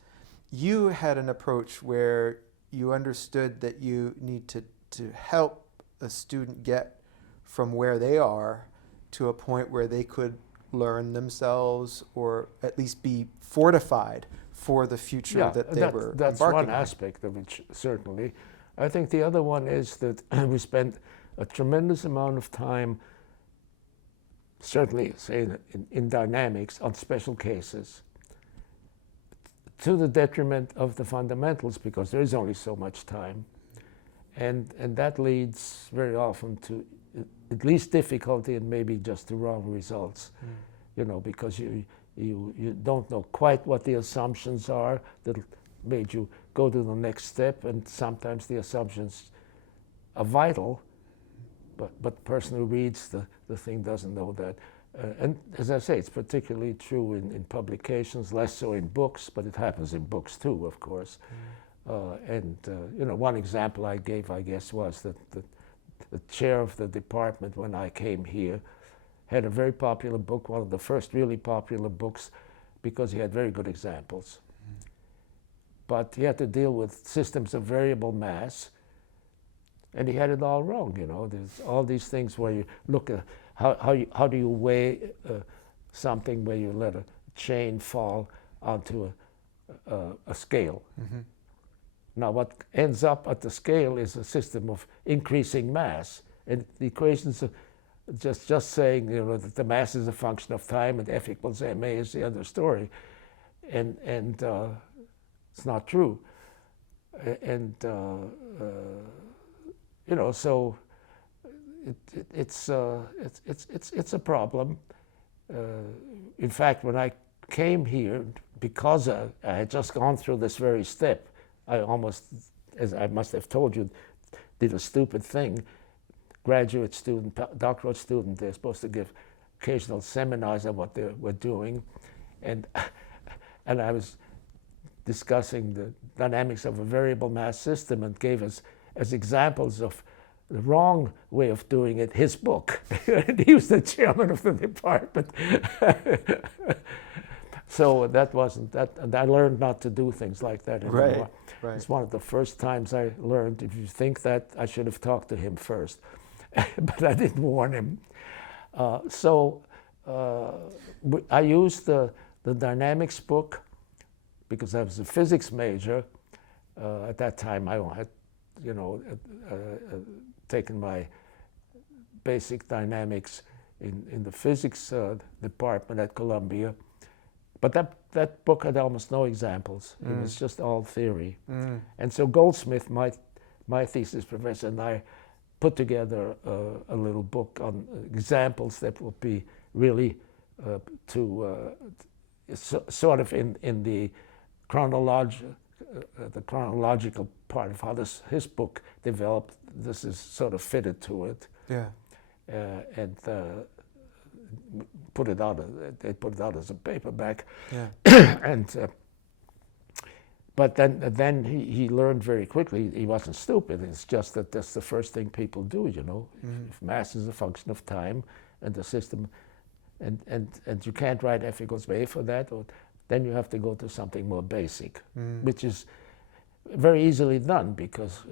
You had an approach where you understood that you need to help a student get from where they are to a point where they could learn themselves or at least be fortified for the future that they were that's embarking one on. aspect of it, certainly. I think the other one is that we spent a tremendous amount of time, certainly say in dynamics, on special cases, to the detriment of the fundamentals because there is only so much time. And that leads very often to at least difficulty and maybe just the wrong results, you know, because you don't know quite what the assumptions are that made you go to the next step, and sometimes the assumptions are vital, but the person who reads the thing doesn't know that. And as I say, it's particularly true in publications, less so in books, but it happens in books too, of course. You know, one example I gave, I guess, was that the chair of the department when I came here had a very popular book, one of the first really popular books, because he had very good examples. But he had to deal with systems of variable mass, and he had it all wrong, you know. There's all these things where you look at how do you weigh something where you let a chain fall onto a scale. Now what ends up at the scale is a system of increasing mass, and the equations are just saying, you know, that the mass is a function of time and F equals ma is the other story, and it's not true, and you know, so it's a problem. In fact, when I came here, because I had just gone through this very step, I almost, as I must have told you, did a stupid thing. Graduate student, doctoral student, they're supposed to give occasional seminars on what they were doing, and I was discussing the dynamics of a variable mass system and gave us as examples of the wrong way of doing it his book. And he was the chairman of the department. So that wasn't that, and I learned not to do things like that anymore. Right. It's one of the first times I learned, if you think that, I should have talked to him first. But I didn't warn him. I used the dynamics book because I was a physics major. At that time I had, you know, taken my basic dynamics in the physics department at Columbia. But that book had almost no examples. It was just all theory. And so Goldsmith, my thesis professor, and I put together a little book on examples that would be really sort of in the chronological part of how his book developed. This is sort of fitted to it. Yeah. And put it out. They put it out as a paperback. Yeah. And but then he learned very quickly. He wasn't stupid. It's just that that's the first thing people do. You know, if mass is a function of time and the system, and you can't write F equals ma for that, or then you have to go to something more basic, which is very easily done because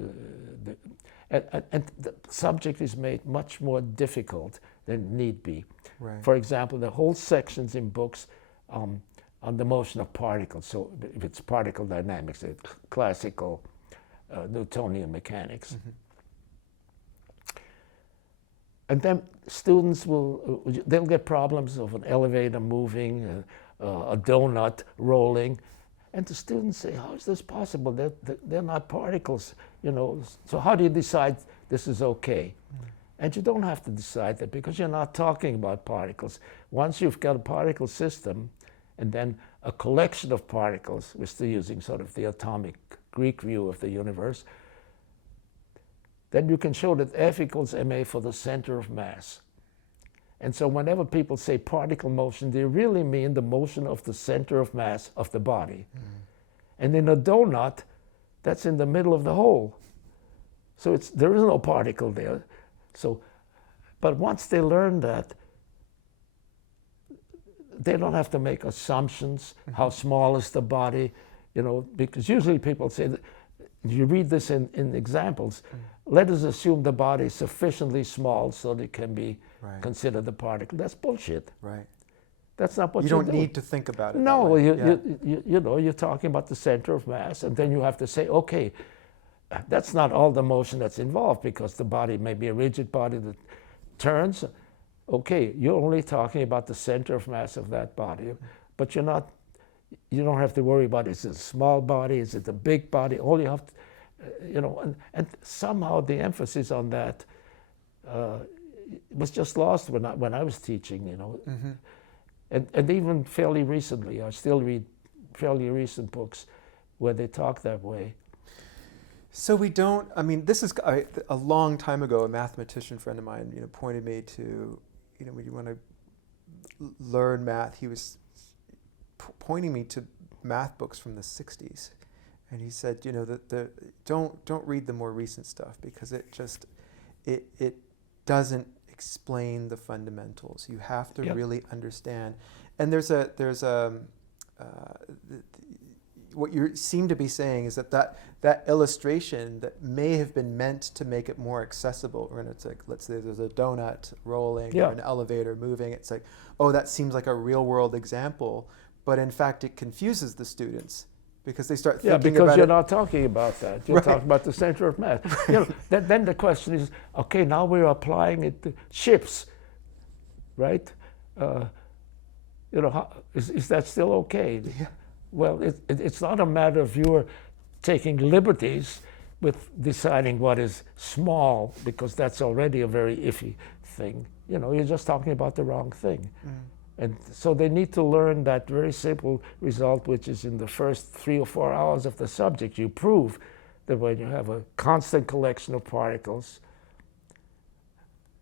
and the subject is made much more difficult than need be. Right. For example, the whole sections in books on the motion of particles. So if it's particle dynamics, it's classical Newtonian mechanics. And then students they'll get problems of an elevator moving, a donut rolling, and the students say, how is this possible? They're not particles, you know. So how do you decide this is okay? And you don't have to decide that because you're not talking about particles. Once you've got a particle system and then a collection of particles, we're still using sort of the atomic Greek view of the universe, then you can show that F equals ma for the center of mass. And so whenever people say particle motion, they really mean the motion of the center of mass of the body. And in a donut, that's in the middle of the hole. So there is no particle there. So, but once they learn that, they don't have to make assumptions. How small is the body? You know, because usually people say that, you read this in examples, let us assume the body is sufficiently small so that it can be considered a particle. That's bullshit. Right. That's not what you don't need to think about it. No, you know, you're talking about the center of mass, and then you have to say, okay, that's not all the motion that's involved because the body may be a rigid body that turns. Okay, you're only talking about the center of mass of that body, but you don't have to worry about is it a small body, is it a big body? All you have to, you know, and somehow the emphasis on that was just lost when I was teaching, you know. And even fairly recently, I still read fairly recent books where they talk that way. So we don't, I mean, this is a long time ago, a mathematician friend of mine, you know, pointed me to, you know, when you want to learn math, he was pointing me to math books from the 60s. And he said, you know, don't read the more recent stuff because it just, it doesn't explain the fundamentals. You have to really understand. And what you seem to be saying is that illustration that may have been meant to make it more accessible, when it's like, let's say there's a donut rolling or an elevator moving, it's like, oh, that seems like a real world example, but in fact it confuses the students because they start thinking about it. Yeah, because you're not talking about that. You're talking about the center of mass. You know, then the question is, okay, now we're applying it to ships, right? You know, is that still okay? Yeah. Well, it's not a matter of you're taking liberties with deciding what is small, because that's already a very iffy thing. You know, you're just talking about the wrong thing. And so they need to learn that very simple result, which is in the first 3 or 4 hours of the subject. You prove that when you have a constant collection of particles,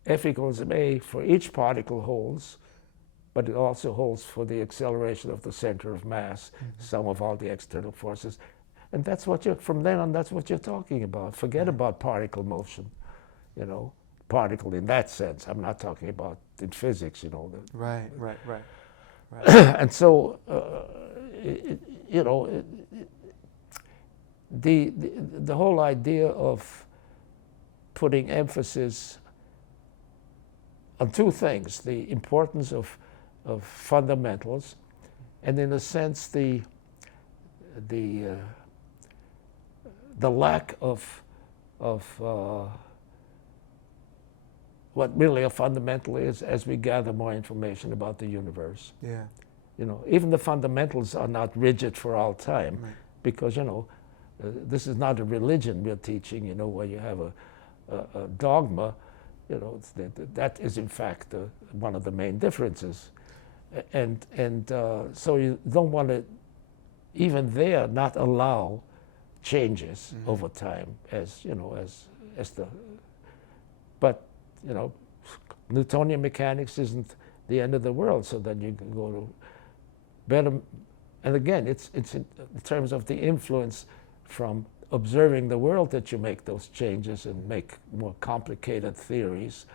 F equals ma for each particle holds, but it also holds for the acceleration of the center of mass, sum of all the external forces. And that's what from then on, that's what you're talking about. Forget about particle motion, you know, particle in that sense. I'm not talking about in physics, you know. Right. And so, you know, the whole idea of putting emphasis on two things, the importance of fundamentals, and in a sense the lack of what really a fundamental is as we gather more information about the universe. Yeah. You know, even the fundamentals are not rigid for all time, Right. because, you know, this is not a religion we're teaching, you know, where you have a dogma. You know, that is in fact one of the main differences. And so you don't want to, even there, not allow changes over time, as, you know, as the, but, you know, Newtonian mechanics isn't the end of the world, so then you can go to better, and again, it's in terms of the influence from observing the world that you make those changes and make more complicated theories.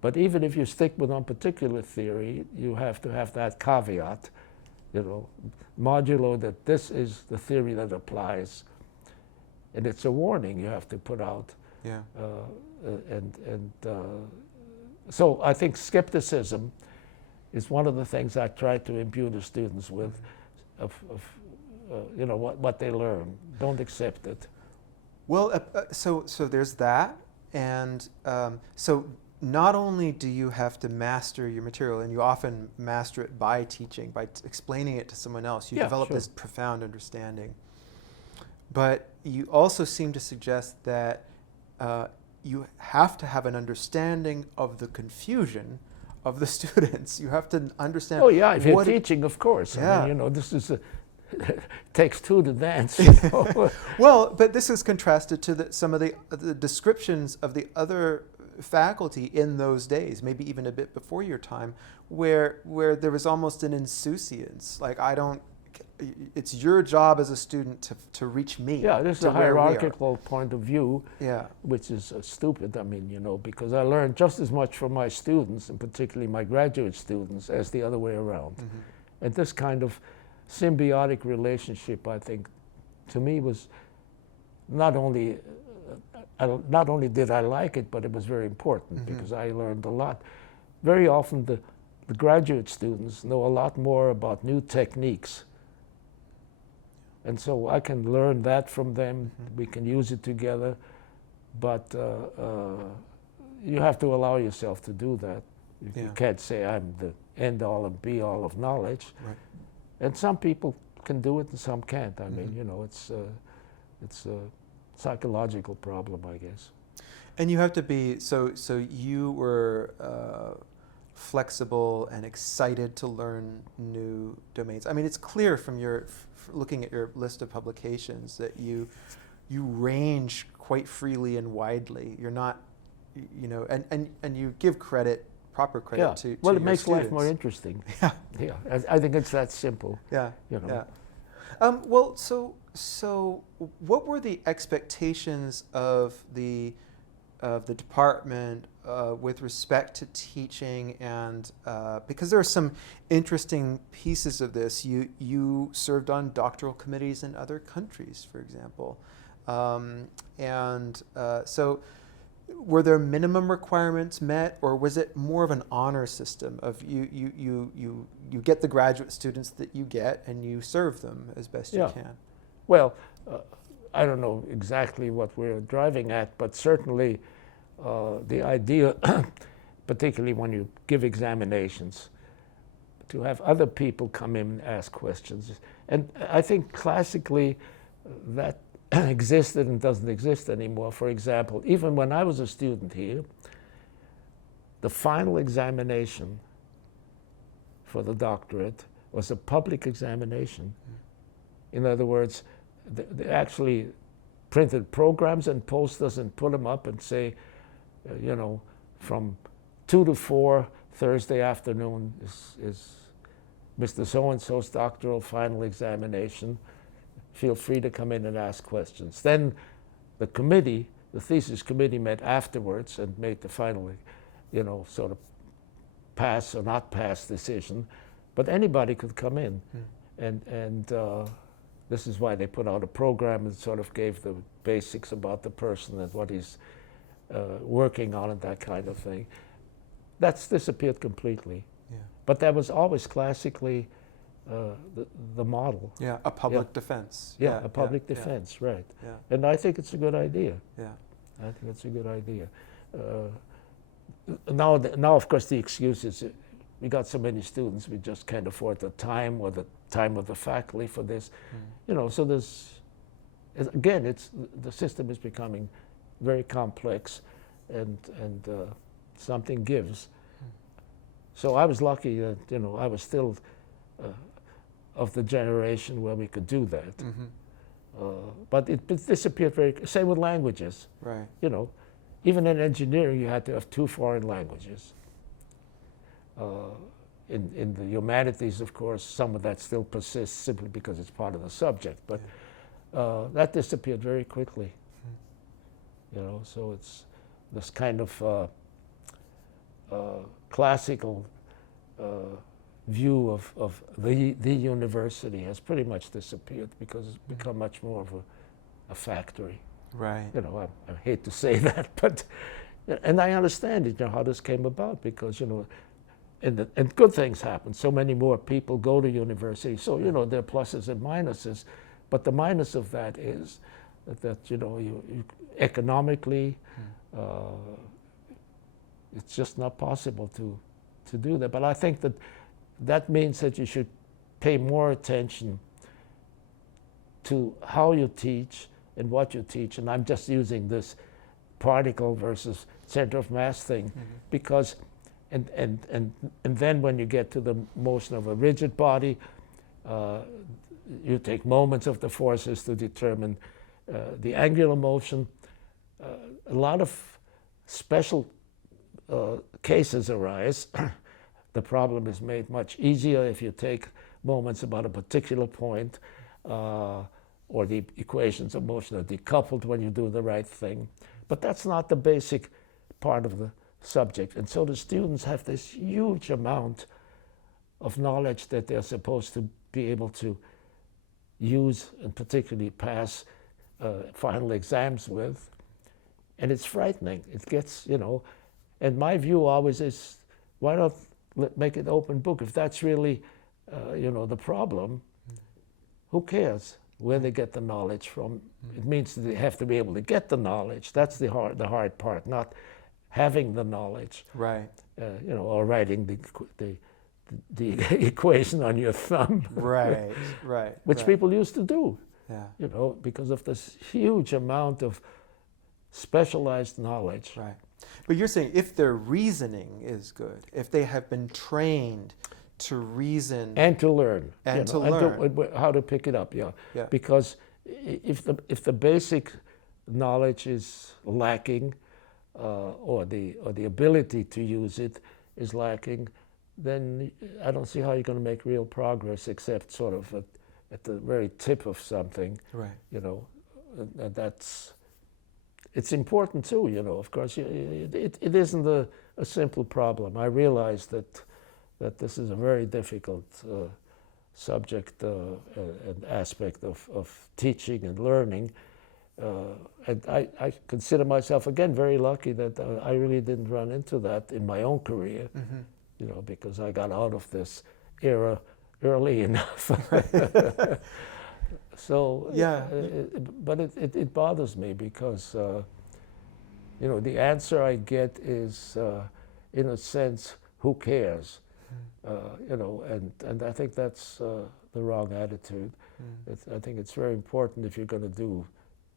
But even if you stick with one particular theory, you have to have that caveat, you know, modulo that this is the theory that applies. And it's a warning you have to put out. Yeah. So I think skepticism is one of the things I try to imbue the students with, you know, what they learn. Don't accept it. Well, so there's that, and so not only do you have to master your material, and you often master it by teaching, by explaining it to someone else, you develop this profound understanding, but you also seem to suggest that you have to have an understanding of the confusion of the students. You have to understand. Oh yeah, if you're teaching, of course. Yeah. I mean, you know, this is takes two to dance. You know? Well, but this is contrasted to some of the descriptions of the other faculty in those days, maybe even a bit before your time, where there was almost an insouciance. Like, it's your job as a student to reach me. Yeah, this is a hierarchical point of view, yeah, which is stupid. I mean, you know, because I learned just as much from my students, and particularly my graduate students, as the other way around. And this kind of symbiotic relationship, I think, to me was not only did I like it, but it was very important because I learned a lot. Very often the graduate students know a lot more about new techniques. And so I can learn that from them. We can use it together, but you have to allow yourself to do that. You can't say I'm the end all and be all of knowledge. Right. And some people can do it and some can't. I mean, you know, it's a psychological problem, I guess. And you have to be, so you were flexible and excited to learn new domains. I mean, it's clear from looking at your list of publications that you range quite freely and widely. You're not, you know, and you give proper credit to well, your it makes students. life more interesting. Yeah. Yeah, I think it's that simple. Yeah. You know. Yeah. Well, so what were the expectations of the department with respect to teaching, and because there are some interesting pieces of this. You served on doctoral committees in other countries, for example, so were there minimum requirements met, or was it more of an honor system of you get the graduate students that you get and you serve them as best you can? Well, I don't know exactly what we're driving at, but certainly the idea, particularly when you give examinations, to have other people come in and ask questions. And I think classically that existed and doesn't exist anymore. For example, even when I was a student here, the final examination for the doctorate was a public examination. In other words, they actually printed programs and posters and put them up and say, you know, from 2 to 4 Thursday afternoon is Mr. So-and-so's doctoral final examination. Feel free to come in and ask questions. Then the committee, the thesis committee, met afterwards and made the final, you know, sort of pass or not pass decision. But anybody could come in. And this is why they put out a program and sort of gave the basics about the person and what he's working on and that kind of thing. That's disappeared completely. Yeah. But that was always classically the model. Yeah, a public defense. Yeah, a public defense, right. Yeah. And I think it's a good idea. Yeah. I think it's a good idea. now of course the excuse is we got so many students, we just can't afford the time or the time of the faculty for this. You know, so there's, again, the system is becoming very complex, and something gives. So I was lucky that, you know, I was still of the generation where we could do that. But it disappeared same with languages. Right. You know, even in engineering you had to have 2 foreign languages. In the humanities, of course, some of that still persists simply because it's part of the subject, but that disappeared very quickly. You know, so it's this kind of classical view of the university has pretty much disappeared because it's become much more of a factory. Right. You know, I hate to say that, but, and I understand it, you know, how this came about, because, you know, and good things happen. So many more people go to university. So, you know, there are pluses and minuses, but the minus of that is that you know, you economically, it's just not possible to do that. But I think that means that you should pay more attention to how you teach and what you teach. And I'm just using this particle versus center of mass thing, because and then when you get to the motion of a rigid body, you take moments of the forces to determine the angular motion. A lot of special cases arise. The problem is made much easier if you take moments about a particular point, or the equations of motion are decoupled when you do the right thing. But that's not the basic part of the subject. And so the students have this huge amount of knowledge that they're supposed to be able to use and particularly pass final exams with. And it's frightening. It gets, you know, and my view always is, why not make it open book? If that's really, you know, the problem, who cares where they get the knowledge from? It means that they have to be able to get the knowledge. That's the hard part, not having the knowledge. Right. You know, or writing the equation on your thumb. Right. Right. Which right. people used to do. Yeah. You know, because of this huge amount of specialized knowledge. Right. But you're saying if their reasoning is good, if they have been trained to reason and to learn, and you know, to learn, and how to pick it up, yeah. Because if the basic knowledge is lacking, or the ability to use it is lacking, then I don't see how you're going to make real progress, except sort of at the very tip of something. Right. You know, and it's important too. You know, of course, it isn't a simple problem. I realize that this is a very difficult subject and aspect of teaching and learning. And I consider myself, again, very lucky that I really didn't run into that in my own career, you know, because I got out of this era early enough. So, yeah. But it bothers me because, you know, the answer I get is, in a sense, who cares? You know, and I think that's the wrong attitude. I think it's very important, if you're going to do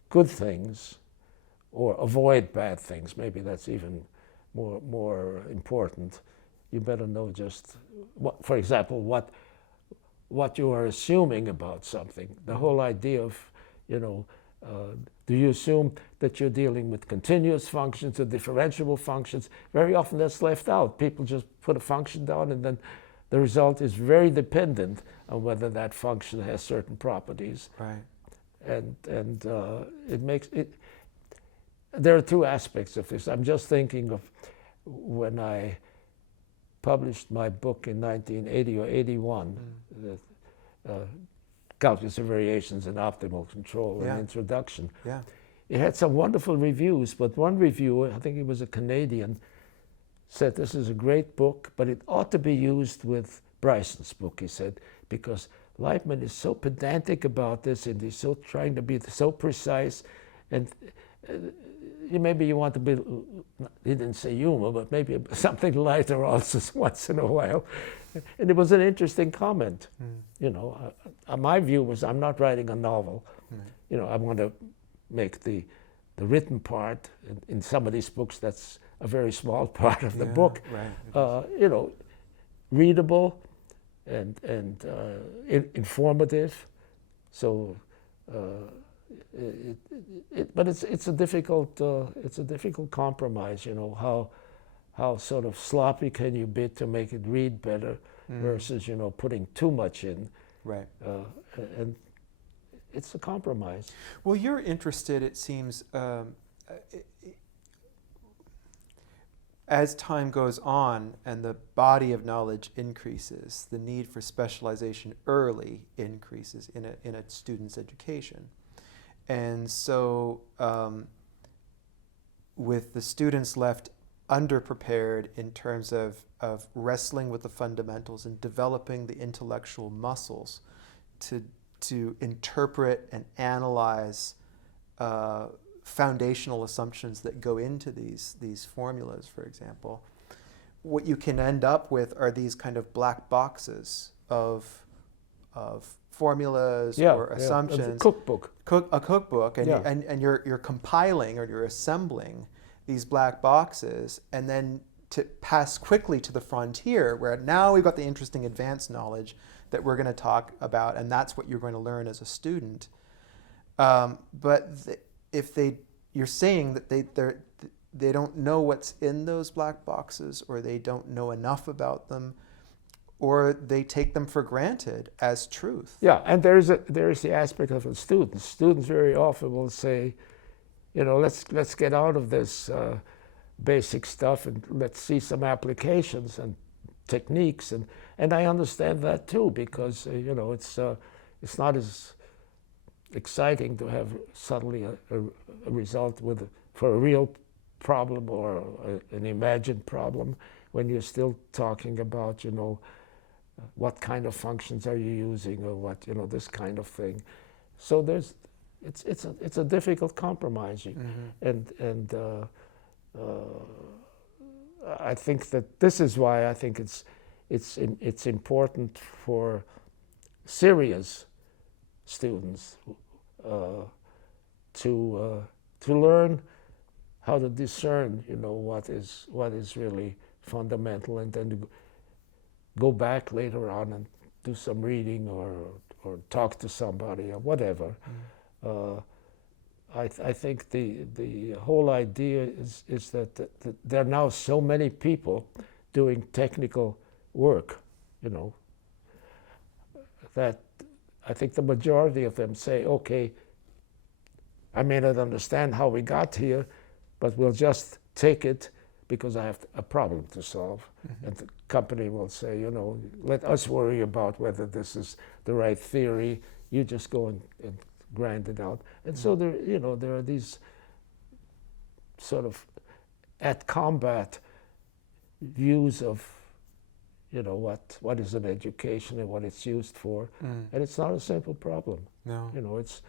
good things or avoid bad things, maybe that's even more important. You better know just what, for example, what you are assuming about something. The whole idea of, you know, do you assume that you're dealing with continuous functions or differentiable functions? Very often that's left out. People just put a function down, and then the result is very dependent on whether that function has certain properties. Right. And it makes it. There are 2 aspects of this. I'm just thinking of when I published my book in 1980 or 81, Calculus of Variations in Optimal Control, an introduction. Yeah. It had some wonderful reviews, but one reviewer, I think he was a Canadian, said this is a great book, but it ought to be used with Bryson's book, he said, because Leitmann is so pedantic about this, and he's so trying to be so precise, and maybe you want to be, he didn't say humor, but maybe something lighter also once in a while. And it was an interesting comment. You know, my view was, I'm not writing a novel. You know, I want to make the written part. In some of these books, that's a very small part of the book. Right. You know, readable and informative. So, but it's a difficult compromise. You know, how sort of sloppy can you be to make it read better versus, you know, putting too much in. Right. And it's a compromise. Well, you're interested, it seems, as time goes on and the body of knowledge increases, the need for specialization early increases in a student's education. And so with the students left underprepared in terms of wrestling with the fundamentals and developing the intellectual muscles to interpret and analyze foundational assumptions that go into these formulas, for example, what you can end up with are these kind of black boxes of formulas or assumptions. A cookbook. A cookbook, and you're compiling or you're assembling these black boxes, and then to pass quickly to the frontier, where now we've got the interesting advanced knowledge that we're going to talk about, and that's what you're going to learn as a student. But you're saying that they don't know what's in those black boxes, or they don't know enough about them, or they take them for granted as truth. Yeah, and there's the aspect of the students. Students very often will say, you know, let's get out of this basic stuff and let's see some applications and techniques, and I understand that too, because you know, it's not as exciting to have suddenly a result for a real problem or an imagined problem when you're still talking about, you know, what kind of functions are you using, or what, you know, this kind of thing. So it's a difficult compromise, and I think that this is why I think it's important for serious students to learn how to discern, you know, what is really fundamental, and then to go back later on and do some reading or talk to somebody or whatever. I think the whole idea is that there are now so many people doing technical work, you know, that I think the majority of them say, okay, I may not understand how we got here, but we'll just take it because I have a problem to solve. And the company will say, you know, let us worry about whether this is the right theory. You just go and grind it out. And so there, you know, there are these sort of at combat views of, you know, what is an education and what it's used for. And it's not a simple problem. No. You know, it's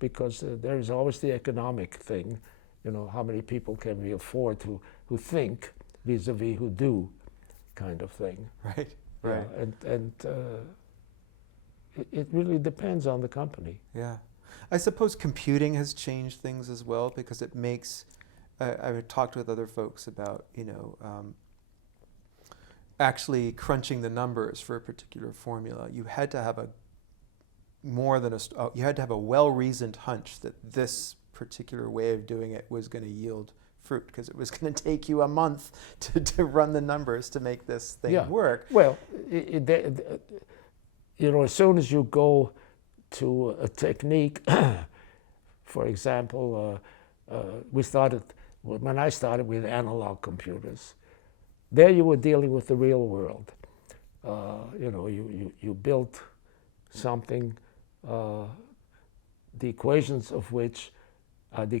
because there is always the economic thing. You know, how many people can we afford who think vis-a-vis who do, kind of thing. Right. Right. Yeah, and it really depends on the company. Yeah. I suppose computing has changed things as well, because it makes, I've talked with other folks about, you know, actually crunching the numbers for a particular formula. You had to have you had to have a well-reasoned hunch that this particular way of doing it was going to yield fruit, because it was going to take you a month to run the numbers to make this thing work. Well, you know, as soon as you go to a technique, for example, when I started with analog computers, there you were dealing with the real world. You know, you built something, the equations of which are the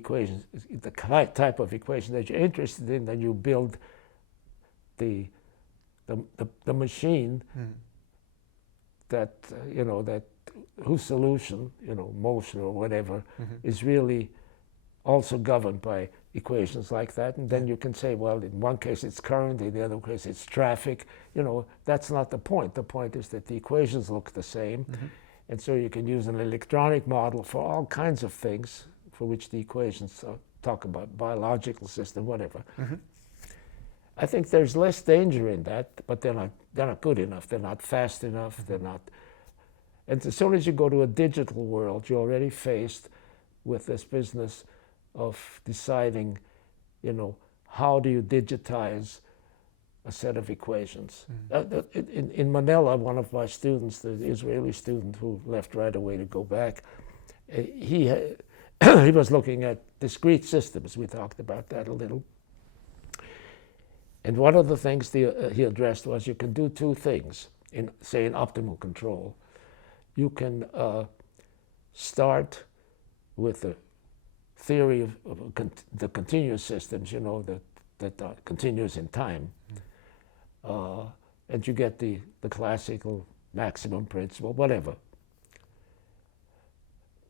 type of equation that you're interested in, then you build the machine that, you know, that whose solution, you know, motion or whatever, is really also governed by equations like that, and then you can say, well, in one case it's current, in the other case it's traffic. You know, that's not the point. The point is that the equations look the same, and so you can use an electronic model for all kinds of things for which the equations talk about, biological system, whatever. I think there's less danger in that, but they're not good enough. They're not fast enough. They're not. And as soon as you go to a digital world, you're already faced with this business of deciding, you know, how do you digitize a set of equations. In Manila, one of my students, the Israeli student who left right away to go back, he was looking at discrete systems. We talked about that a little. And one of the things he addressed was you can do two things, in, say, in optimal control. You can start with the theory of the continuous systems, you know, that are continuous in time. And you get the classical maximum principle, whatever.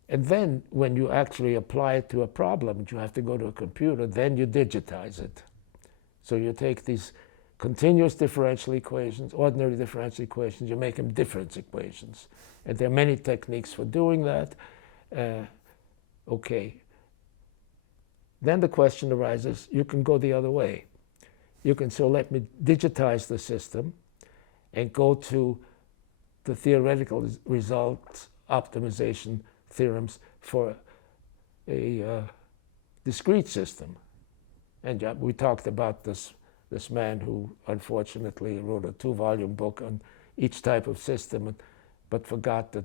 And then when you actually apply it to a problem, and you have to go to a computer, then you digitize it. So you take these continuous differential equations, ordinary differential equations, you make them difference equations. And there are many techniques for doing that. Okay. Then the question arises, you can go the other way. You can, so let me digitize the system and go to the theoretical results optimization theorems for a discrete system. And we talked about this man who unfortunately wrote a 2-volume book on each type of system, but forgot that,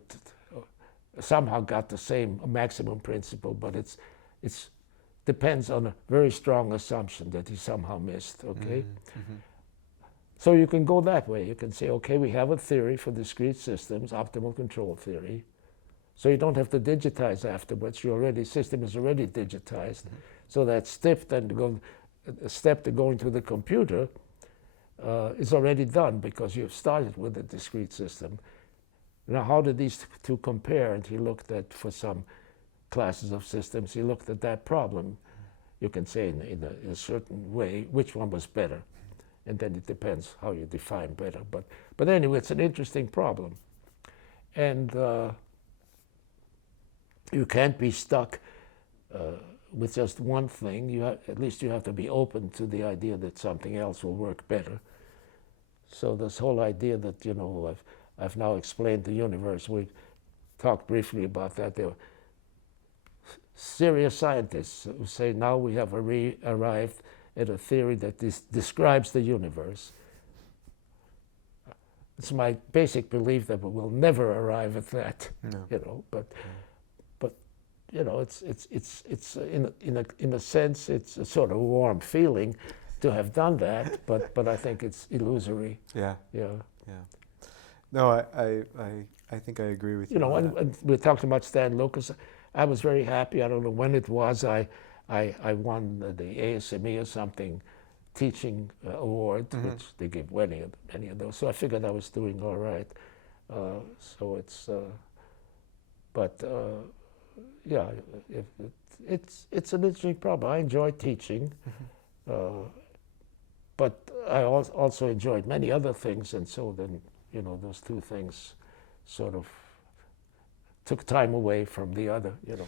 somehow got the same maximum principle, but it's depends on a very strong assumption that he somehow missed, okay? So you can go that way. You can say, okay, we have a theory for discrete systems, optimal control theory. So you don't have to digitize afterwards. System is already digitized. So that step to go into the computer is already done because you've started with a discrete system. Now, how did these two compare? And he looked at, for some classes of systems, he looked at that problem. You can say in a certain way which one was better. And then it depends how you define better. But anyway, it's an interesting problem. And you can't be stuck with just one thing. At least you have to be open to the idea that something else will work better. So this whole idea that, you know, I've now explained the universe. We talked briefly about that. There were serious scientists who say now we have arrived at a theory that describes the universe. It's my basic belief that we will never arrive at that, you know. But you know, it's in a sense it's a sort of warm feeling to have done that, but I think it's illusory. Yeah. No, I think I agree with you. You know, and we talked about Stan Lucas. I was very happy. I don't know when it was. I won the ASME or something teaching award, which they give many of those. So I figured I was doing all right. So it's, yeah, it's an interesting problem. I enjoy teaching, but I also enjoyed many other things, and so then, you know, those two things sort of took time away from the other, you know.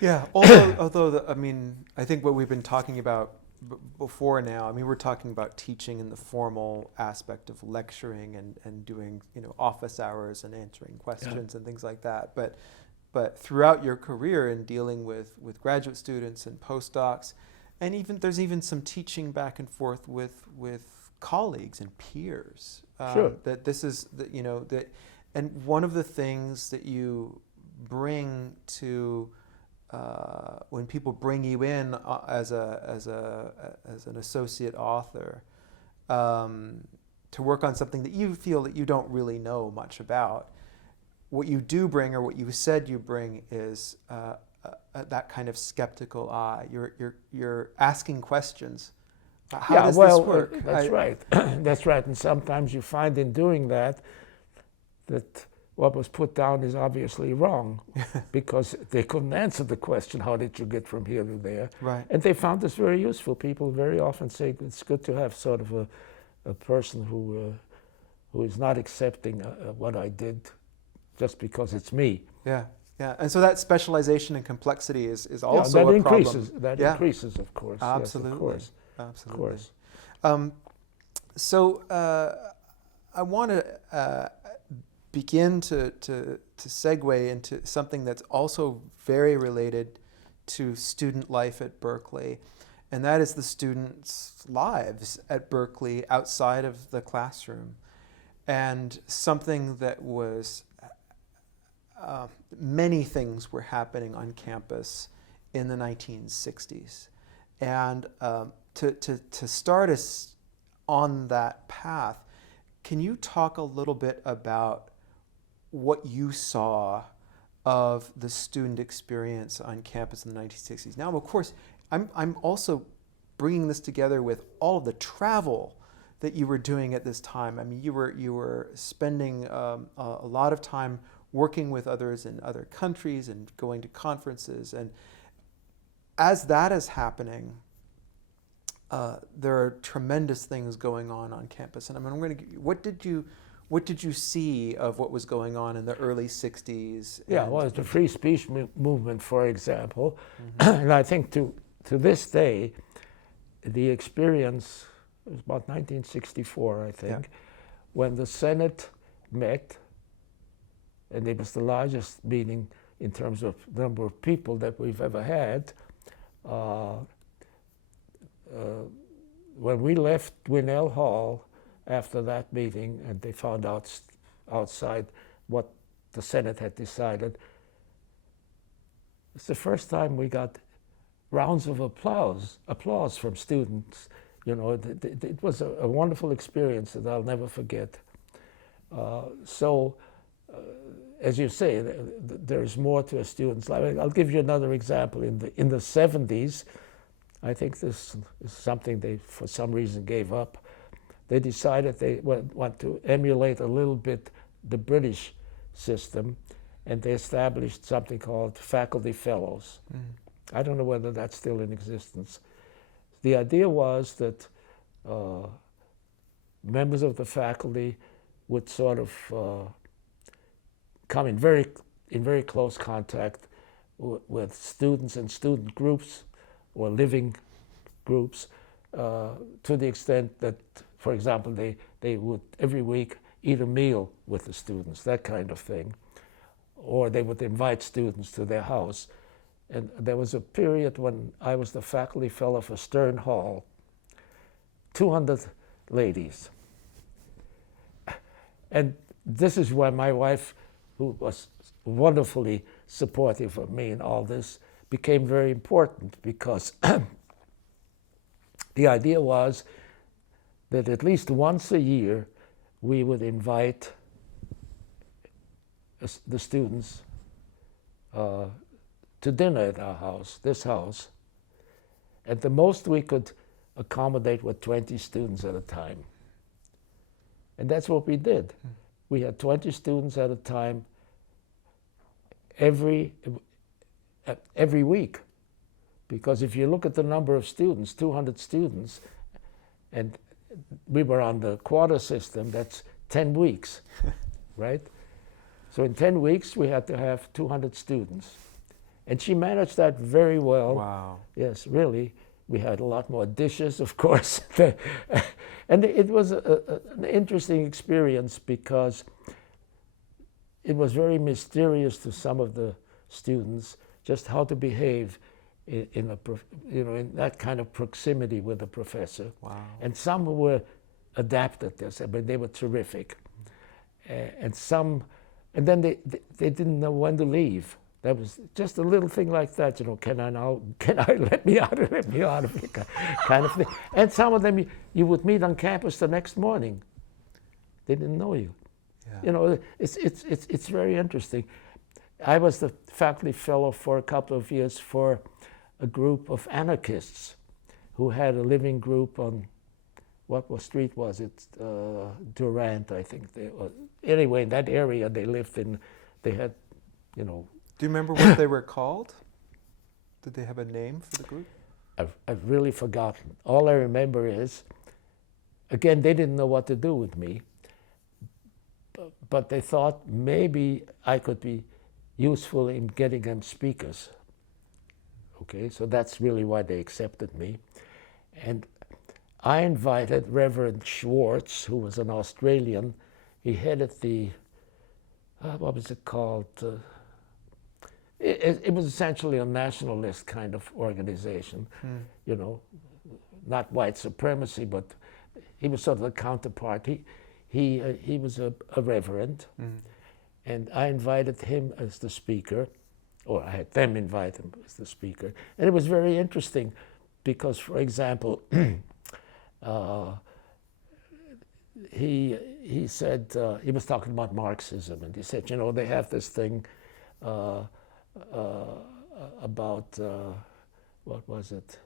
Yeah, although I mean, I think what we've been talking about before now, I mean, we're talking about teaching in the formal aspect of lecturing and doing, you know, office hours and answering questions and things like that. But throughout your career in dealing with graduate students and postdocs, and even there's even some teaching back and forth with colleagues and peers. That this is, you know, that, and one of the things that you bring to when people bring you in as an associate author to work on something that you feel that you don't really know much about, what you do bring, or what you said you bring, is that kind of skeptical eye. You're asking questions. How does this work? That's right. That's right. And sometimes you find in doing that what was put down is obviously wrong because they couldn't answer the question, how did you get from here to there? Right. And they found this very useful. People very often say it's good to have sort of a person who is not accepting what I did just because it's me. Yeah, yeah. And so that specialization and complexity is also that a increases. problem. That Yeah. increases, of course. Absolutely. Yes, of course. Absolutely. Of course. So I want to begin to segue into something that's also very related to student life at Berkeley, and that is the students' lives at Berkeley outside of the classroom, and something that was many things were happening on campus in the 1960s, and to start us on that path, can you talk a little bit about what you saw of the student experience on campus in the 1960s? Now, of course, I'm also bringing this together with all of the travel that you were doing at this time. I mean, you were spending a lot of time working with others in other countries and going to conferences. And as that is happening, there are tremendous things going on campus. And what did you see of what was going on in the early 60s? Yeah, well, it's the free speech movement, for example. Mm-hmm. And I think to this day, the experience, it was about 1964, I think, when the Senate met, and it was the largest meeting in terms of number of people that we've ever had. When we left Winnell Hall after that meeting, and they found out outside what the Senate had decided, it's the first time we got rounds of applause from students. You know, it was a wonderful experience that I'll never forget. As you say, there's more to a student's life. I'll give you another example. In the 70s, I think this is something they, for some reason, gave up. They decided they want to emulate a little bit the British system, and they established something called faculty fellows. Mm. I don't know whether that's still in existence. The idea was that members of the faculty would sort of come in very close contact with students and student groups or living groups to the extent that, for example, they would every week eat a meal with the students, that kind of thing. Or they would invite students to their house. And there was a period when I was the faculty fellow for Stern Hall, 200 ladies. And this is where my wife, who was wonderfully supportive of me in all this, became very important, because the idea was that at least once a year we would invite the students to dinner at our house, this house. At the most we could accommodate with 20 students at a time. And that's what we did. Mm. We had 20 students at a time every week. Because if you look at the number of students, 200 students, and we were on the quarter system, that's 10 weeks, right? So in 10 weeks, we had to have 200 students. And she managed that very well. Wow. Yes, really. We had a lot more dishes, of course. And it was an interesting experience, because it was very mysterious to some of the students just how to behave in that kind of proximity with the professor. Wow. And some were adapted this. I mean, they were terrific. And then they didn't know when to leave. That was just a little thing like that, can I let me out of it, kind of thing. And some of them you would meet on campus the next morning. They didn't know you. Yeah. It's very interesting. I was the faculty fellow for a couple of years for a group of anarchists who had a living group on what street was it? Durant, I think. Anyway, in that area they lived in, they had, you know. Do you remember what they were called? Did they have a name for the group? I've really forgotten. All I remember is, again, they didn't know what to do with me, but they thought maybe I could be useful in getting them speakers. Okay, so that's really why they accepted me. And I invited Reverend Schwartz, who was an Australian. He headed the, what was it called? It was essentially a nationalist kind of organization, you know, not white supremacy, but he was sort of the counterpart. He was a reverend, and I invited him as the speaker, or I had them invite him as the speaker. And it was very interesting because, for example, he said, he was talking about Marxism, and he said, you know, they have this thing about, what was it?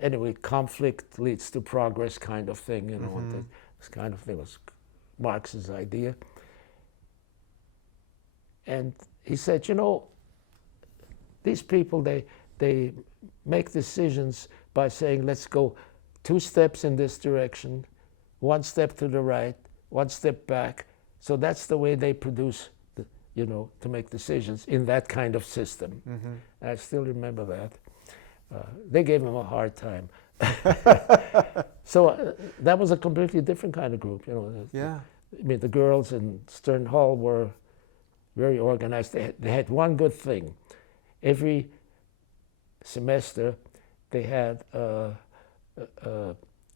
Anyway, conflict leads to progress kind of thing, you know, and this kind of thing was Marx's idea. And he said, you know, these people, they make decisions by saying, let's go 2 steps in this direction, 1 step to the right, 1 step back. So that's the way they produce, you know, to make decisions in that kind of system. I still remember that. They gave him a hard time. So that was a completely different kind of group, you know. Yeah. I mean, the girls in Stern Hall were very organized. They had one good thing. Every semester, they had a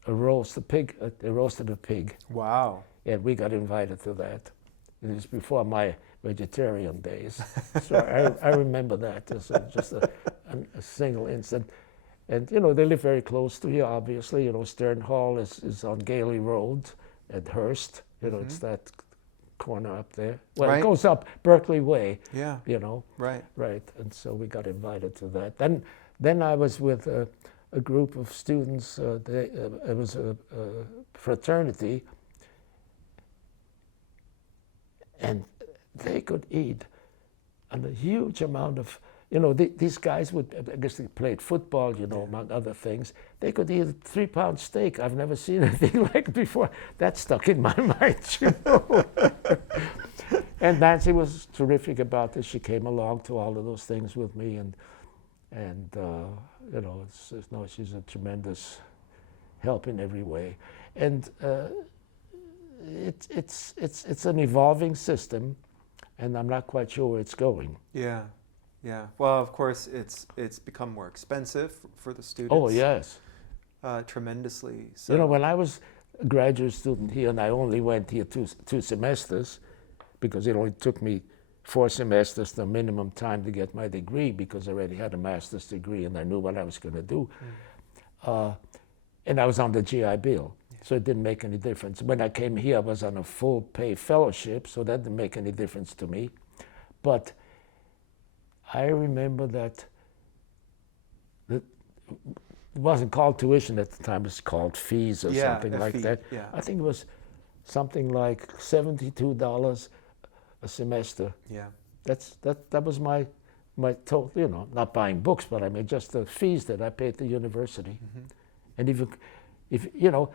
roast, a pig. They roasted a pig. Wow. And we got invited to that. It was before my vegetarian days. So I remember that as just a single instant. And, you know, they live very close to here, obviously. You know, Stern Hall is on Gailey Road at Hearst. You know, it's that corner up there. Well, Right. it goes up Berkeley Way. Yeah. You know. Right. Right. And so we got invited to that. Then I was with a group of students. It was a fraternity. And they could eat a huge amount of, you know, these guys would, I guess they played football, you know, among other things. They could eat a 3-pound steak. I've never seen anything like before. That stuck in my mind, you know. And Nancy was terrific about this. She came along to all of those things with me, and you know, she's a tremendous help in every way. And it's an evolving system, and I'm not quite sure where it's going. Yeah, yeah. Well, of course, it's become more expensive for the students. Oh yes, tremendously. So. You know, when I was a graduate student here, and I only went here two semesters, because it only took me 4 semesters, the minimum time to get my degree, because I already had a master's degree and I knew what I was going to do. And I was on the GI Bill. So it didn't make any difference. When I came here, I was on a full pay fellowship, so that didn't make any difference to me. But I remember that it wasn't called tuition at the time, it was called fees or something like that. Yeah. I think it was something like $72 a semester. Yeah. That was my total, you know, not buying books, but I mean just the fees that I paid the university. And if you know,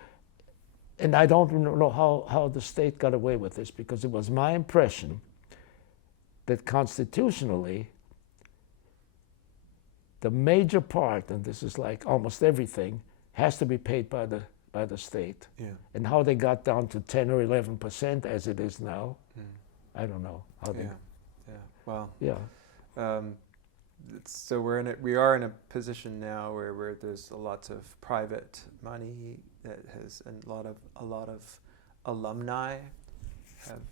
and I don't know how the state got away with this, because it was my impression that constitutionally the major part, and this is like almost everything, has to be paid by the state. Yeah. And how they got down to 10 or 11% as it is now, I don't know how they. Yeah. Well. Yeah. So we are in a position now where there's lots of private money that has, and a lot of alumni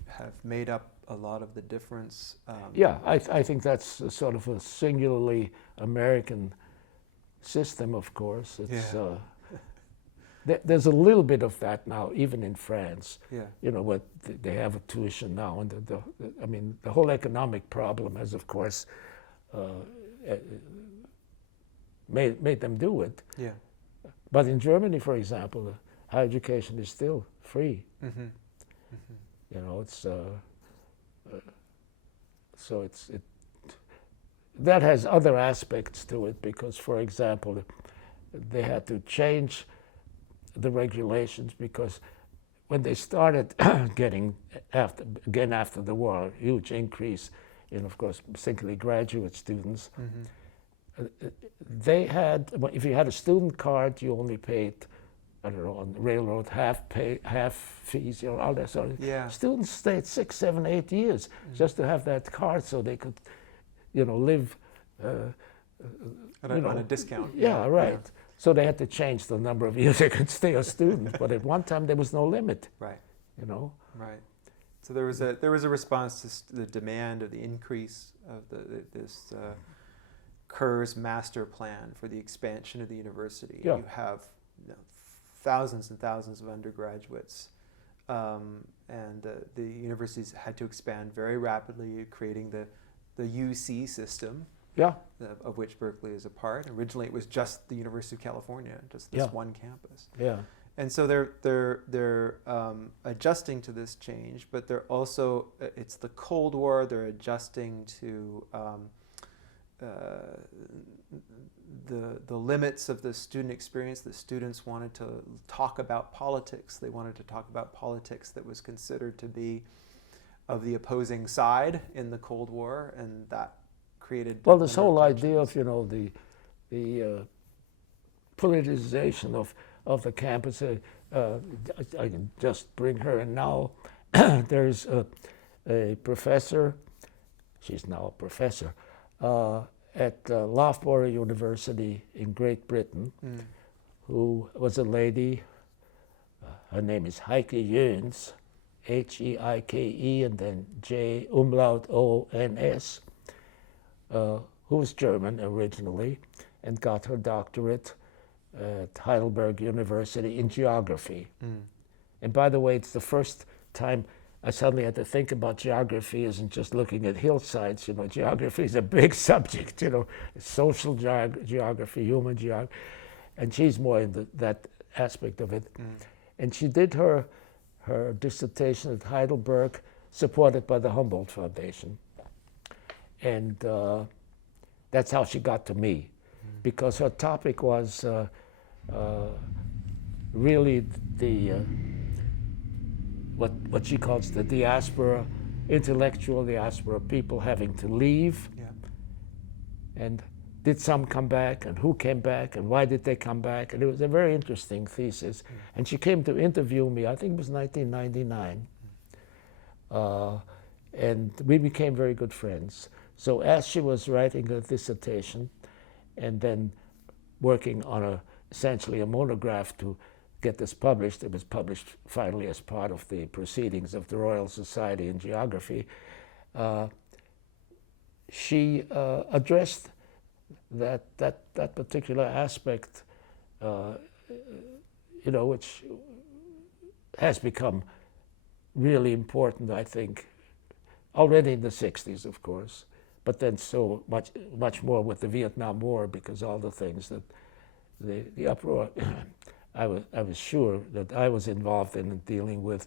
have made up a lot of the difference. Yeah, I think that's a sort of a singularly American system, of course. It's there's a little bit of that now, even in France. Yeah. You know, what they have a tuition now, and I mean, the whole economic problem has, of course, made them do it. Yeah. But in Germany, for example, higher education is still free. Mm-hmm. Mm-hmm. You know, it's so that has other aspects to it because, for example, they had to change the regulations because when they started getting after the war, a huge increase in, of course, particularly graduate students. Mm-hmm. They had, if you had a student card, you only paid, I don't know, on the railroad half fees, you know, all that sort of. Yeah. Students stayed 6, 7, 8 years just to have that card so they could, you know, live. On a discount. Yeah, right. Yeah. So they had to change the number of years they could stay a student, but at one time there was no limit. Right. You know. Right. So there was a response to the demand of the increase of this Kerr's master plan for the expansion of the university. Yeah. You have thousands and thousands of undergraduates, and the universities had to expand very rapidly, creating the UC system. Yeah. Of which Berkeley is a part. Originally, it was just the University of California, just this one campus. Yeah. And so they're adjusting to this change, but they're also, it's the Cold War. They're adjusting to the limits of the student experience. The students wanted to talk about politics. They wanted to talk about politics that was considered to be of the opposing side in the Cold War, and that created. Well, this whole idea of, you know, the politicization of the campus. I can just bring her in now. There's a professor. She's now a professor at Loughborough University in Great Britain, who was a lady. Her name is Heike Jöns, Heike, and then J umlaut O-N-S. Who was German originally and got her doctorate at Heidelberg University in geography. And by the way, it's the first time I suddenly had to think about geography isn't just looking at hillsides. You know, geography is a big subject, you know, social geography, human geography, and she's more in that aspect of it. And she did her dissertation at Heidelberg, supported by the Humboldt Foundation. And that's how she got to me, because her topic was really the what she calls the diaspora, intellectual diaspora, people having to leave. Yeah. And did some come back, and who came back, and why did they come back? And it was a very interesting thesis. And she came to interview me, I think it was 1999. And we became very good friends. So as she was writing her dissertation and then working on essentially a monograph to get this published, it was published finally as part of the proceedings of the Royal Society in Geography, she addressed that particular aspect, you know, which has become really important, I think, already in the 60s, of course, but then so much more with the Vietnam War, because all the things that the uproar, I was sure that I was involved in dealing with,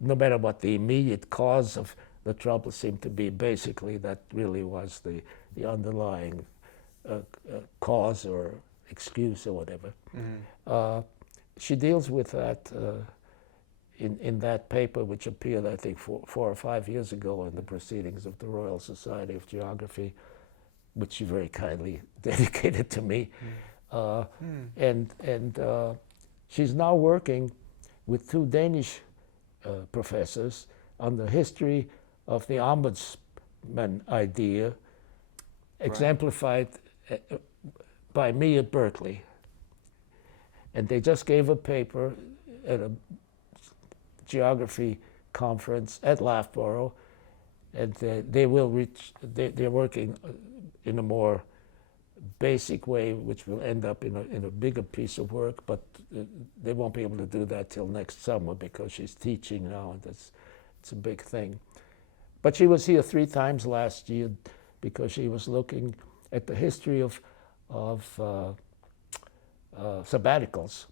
no matter what the immediate cause of the trouble seemed to be, basically that really was the underlying cause or excuse or whatever. She deals with that in that paper, which appeared, I think, 4 or 5 years ago in the Proceedings of the Royal Society of Geography, which she very kindly dedicated to me. And she's now working with 2 Danish professors on the history of the ombudsman idea, exemplified by me at Berkeley. And they just gave a paper at a geography conference at Loughborough, and they're working in a more basic way, which will end up in a bigger piece of work, but they won't be able to do that till next summer because she's teaching now, and it's a big thing. But she was here 3 times last year because she was looking at the history of sabbaticals.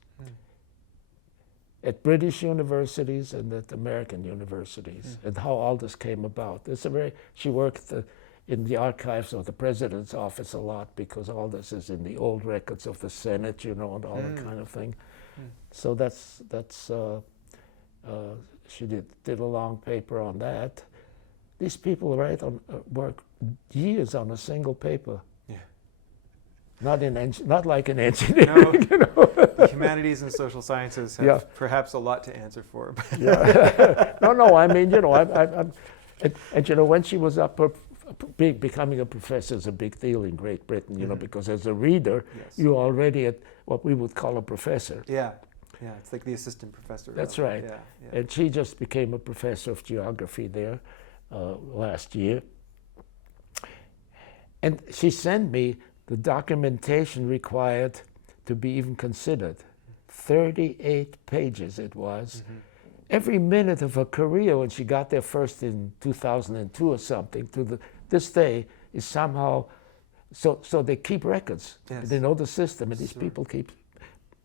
at British universities and at American universities, and how all this came about. She worked in the archives of the president's office a lot, because all this is in the old records of the Senate, and all that kind of thing. So she did a long paper on that. These people work years on a single paper. Yeah. Not like in engineering. No. The humanities and social sciences have perhaps a lot to answer for. Yeah. No. I mean, when she was up, becoming a professor is a big deal in Great Britain, because as a reader, you're already at what we would call a professor. Yeah. Yeah, it's like the assistant professor. That's right. Yeah. And she just became a professor of geography there last year. And she sent me the documentation required to be even considered. 38 pages it was. Every minute of her career, when she got there first in 2002 or something, to this day is somehow, so they keep records. Yes. They know the system, and these people keep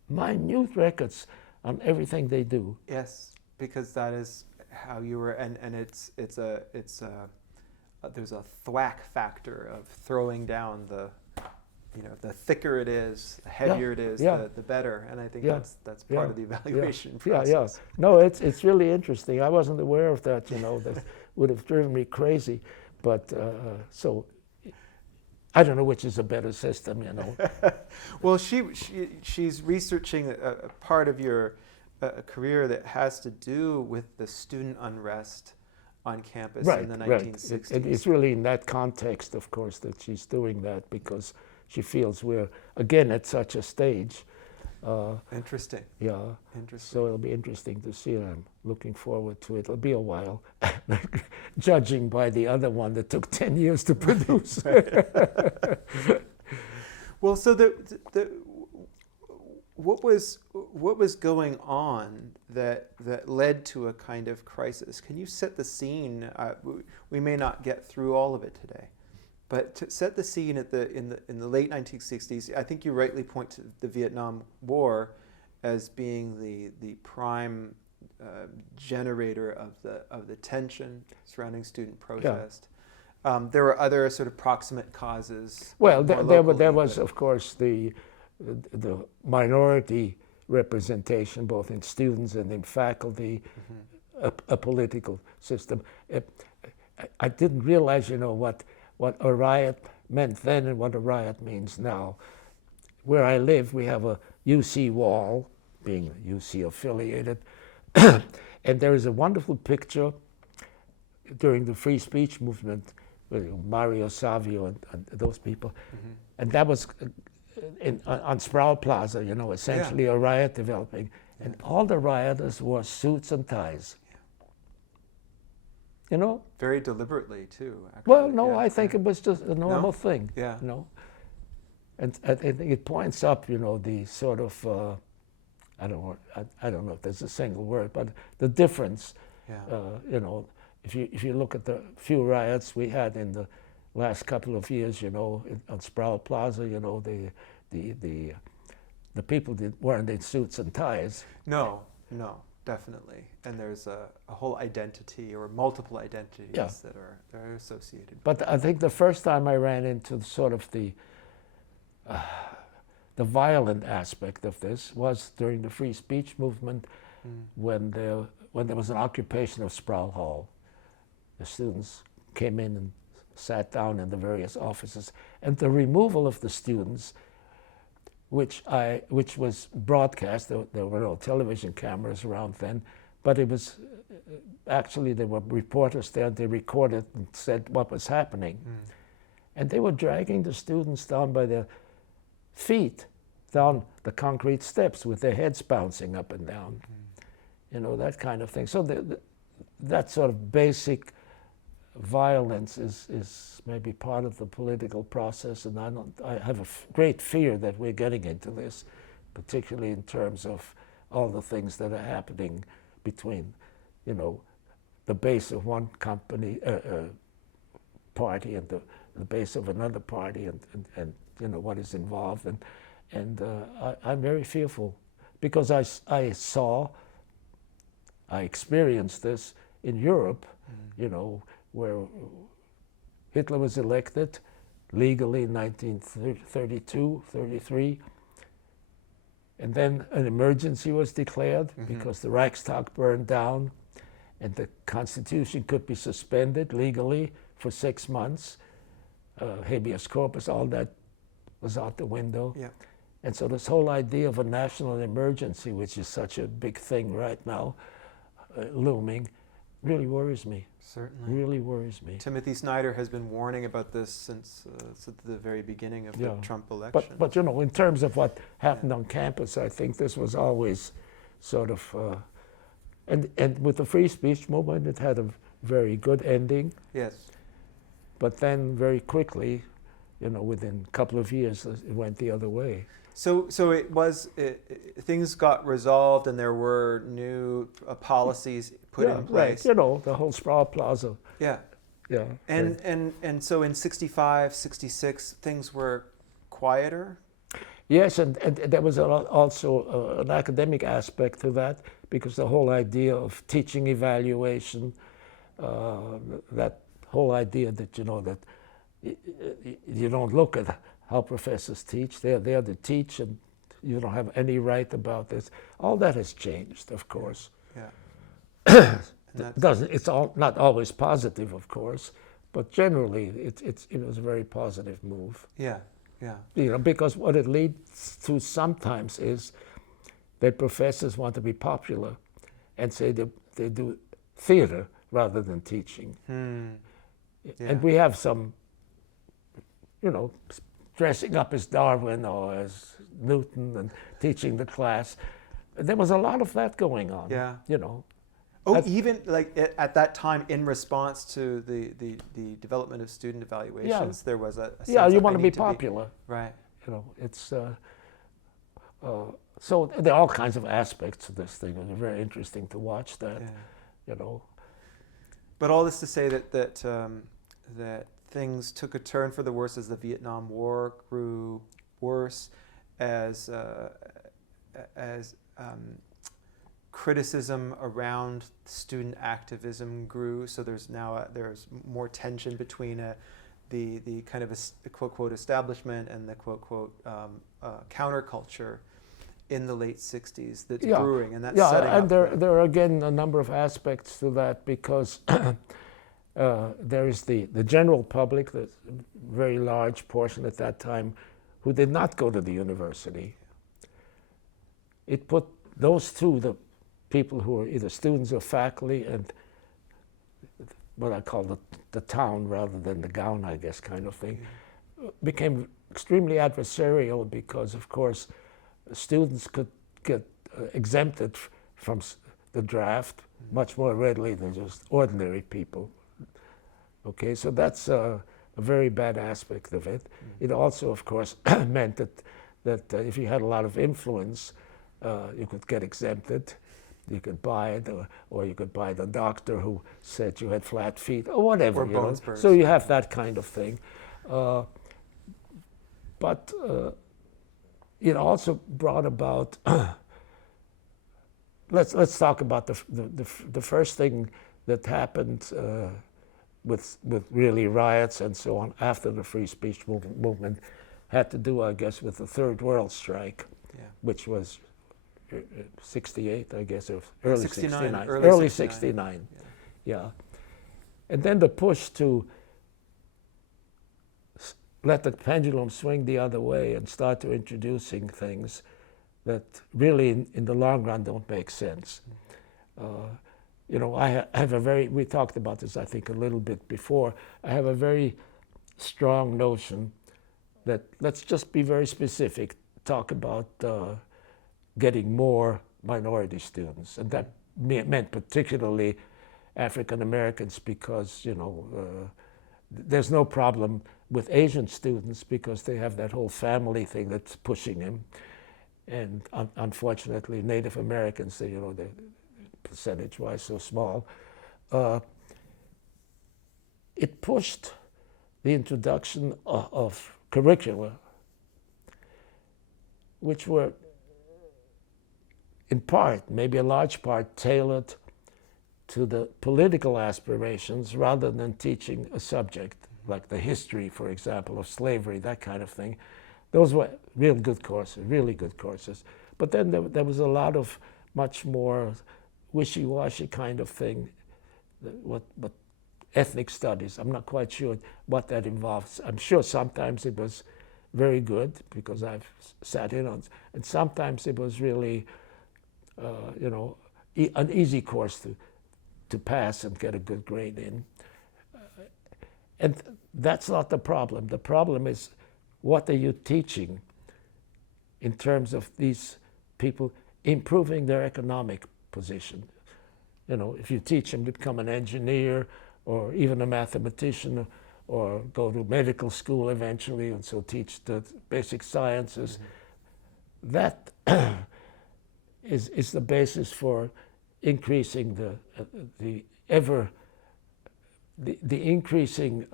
minute records on everything they do. Yes, because that is how you were, and there's a thwack factor of throwing down the thicker it is, the heavier it is, the better, and I think that's part of the evaluation process. Yeah. No, it's really interesting. I wasn't aware of that. That would have driven me crazy, but so. I don't know which is a better system, Well, she's researching a part of your career that has to do with the student unrest on campus in the 1960s. Right. It's really in that context, of course, that she's doing that, because she feels we're, again, at such a stage. Interesting. Yeah. Interesting. So it'll be interesting to see, and I'm looking forward to it. It'll be a while, judging by the other one that took 10 years to produce. Well, so what was going on that led to a kind of crisis? Can you set the scene? We may not get through all of it today, but to set the scene in the late 1960s, I think you rightly point to the Vietnam War as being the prime generator of the tension surrounding student protest. There were other sort of proximate causes. Well, there was, of course, the minority representation, both in students and in faculty, a political system. I didn't realize, what a riot meant then and what a riot means now. Where I live, we have a UC wall, being UC affiliated, and there is a wonderful picture during the free speech movement with Mario Savio and those people, and that was on Sproul Plaza, essentially a riot developing, and all the rioters wore suits and ties. Very deliberately too. Actually. Well, no, I think it was just a normal thing. Yeah. And I think it points up, the sort of I don't know if there's a single word, but the difference. Yeah. If you look at the few riots we had in the last couple of years, on Sproul Plaza, the people weren't in suits and ties. No, definitely. And there's a whole identity or multiple identities that are associated. But I think the first time I ran into sort of the violent aspect of this was during the free speech movement, when there was an occupation of Sproul Hall. The students came in and sat down in the various offices, and the removal of the students, which was broadcast. There were no television cameras around then, but it was actually, there were reporters there, and they recorded and said what was happening. And they were dragging the students down by their feet down the concrete steps with their heads bouncing up and down, that kind of thing. So that sort of basic violence is maybe part of the political process, and I have a great fear that we're getting into this, particularly in terms of all the things that are happening between, the base of one party and the base of another party, and what is involved, and I'm very fearful, because I saw I experienced this in Europe, you know, where Hitler was elected legally in 1932, 33. And then an emergency was declared because the Reichstag burned down and the Constitution could be suspended legally for 6 months. Habeas corpus, all that was out the window. Yeah. And so this whole idea of a national emergency, which is such a big thing right now, looming, really worries me. Certainly. Really worries me. Timothy Snyder has been warning about this since the very beginning of the Trump election. But you know, in terms of what happened on campus, I think this was always sort of, and with the free speech movement, it had a very good ending. Yes. But then very quickly, you know, within a couple of years, it went the other way. So it was, things got resolved and there were new policies put in place. Right. You know, the whole Sproul Plaza. Yeah. Yeah. And so in 65, 66, things were quieter? Yes, and there was also an academic aspect to that, because the whole idea of teaching evaluation, that whole idea that, you know, that you don't look at how professors teach, they're there to teach and you don't have any right about this. All that has changed, of course. Yeah. It's not always positive, of course, but generally it was a very positive move. Yeah, yeah. You know, because what it leads to sometimes is that professors want to be popular and say they do theater rather than teaching. Yeah. And we have some, you know, dressing up as Darwin or as Newton and teaching the class. There was a lot of that going on. Yeah. You know. Oh, even like at that time, in response to the development of student evaluations, there was a sense you of want I to be need popular. Right. You know, it's so there are all kinds of aspects to this thing, and it's very interesting to watch that. Yeah. You know. But all this to say that things took a turn for the worse as the Vietnam War grew worse, as criticism around student activism grew. So there's now there's more tension between the kind of a quote quote establishment and the quote quote counterculture in the late 60s that's brewing, and that's setting and up. there are again a number of aspects to that, because there is the general public, the very large portion at that time, who did not go to the university. It put those two, the people who were either students or faculty, and what I call the town rather than the gown, I guess, kind of thing, became extremely adversarial, because, of course, students could get exempted from the draft much more readily than just ordinary people. Okay, so that's a very bad aspect of it. It also, of course, meant that if you had a lot of influence, you could get exempted. You could buy it, or you could buy the doctor who said you had flat feet, or whatever. Or bone spurs. So you have that kind of thing. But it also brought about. Let's talk about the first thing that happened with really riots and so on after the free speech movement had to do, I guess, with the Third World Strike, which was 68, I guess, or early 69. Early 69. Yeah. And then the push to let the pendulum swing the other way and start to introducing things that really in the long run don't make sense. You know, I have a very, we talked about this I think a little bit before, I have a very strong notion that, let's just be very specific, talk about getting more minority students. And that meant particularly African Americans, because, you know, there's no problem with Asian students because they have that whole family thing that's pushing them. And unfortunately, Native Americans, they, you know, they're percentage-wise so small. It pushed the introduction of curricula, which were in part, maybe a large part, tailored to the political aspirations rather than teaching a subject, like the history, for example, of slavery, that kind of thing. Those were real good courses, really good courses. But then there was a lot of much more wishy-washy kind of thing, what ethnic studies. I'm not quite sure what that involves. I'm sure sometimes it was very good because I've sat in on, and sometimes it was really, you know, an easy course to pass and get a good grade in. And that's not the problem. The problem is, what are you teaching in terms of these people improving their economic position? You know, if you teach them to become an engineer or even a mathematician or go to medical school eventually and so teach the basic sciences, that is the basis for increasing the increasing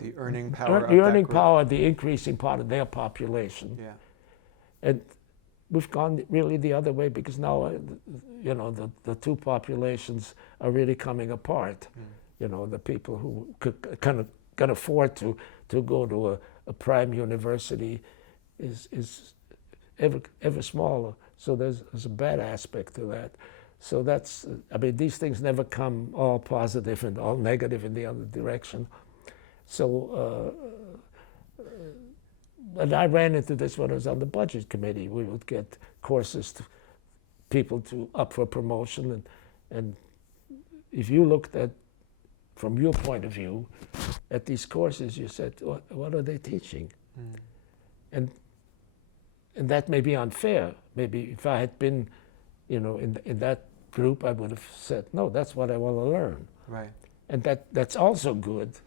the earning power. The earning power, the increasing part of their population. Yeah. And we've gone really the other way because now, you know, the two populations are really coming apart. You know, the people who can afford to go to a prime university is ever smaller. So there's a bad aspect to that. So that's, I mean, these things never come all positive and all negative in the other direction. So, and I ran into this when I was on the budget committee. We would get courses to people to up for promotion, and if you looked at, from your point of view, at these courses, you said, what are they teaching? And that may be unfair. Maybe if I had been, you know, in that group, I would have said, no, that's what I want to learn. Right. And that's also good.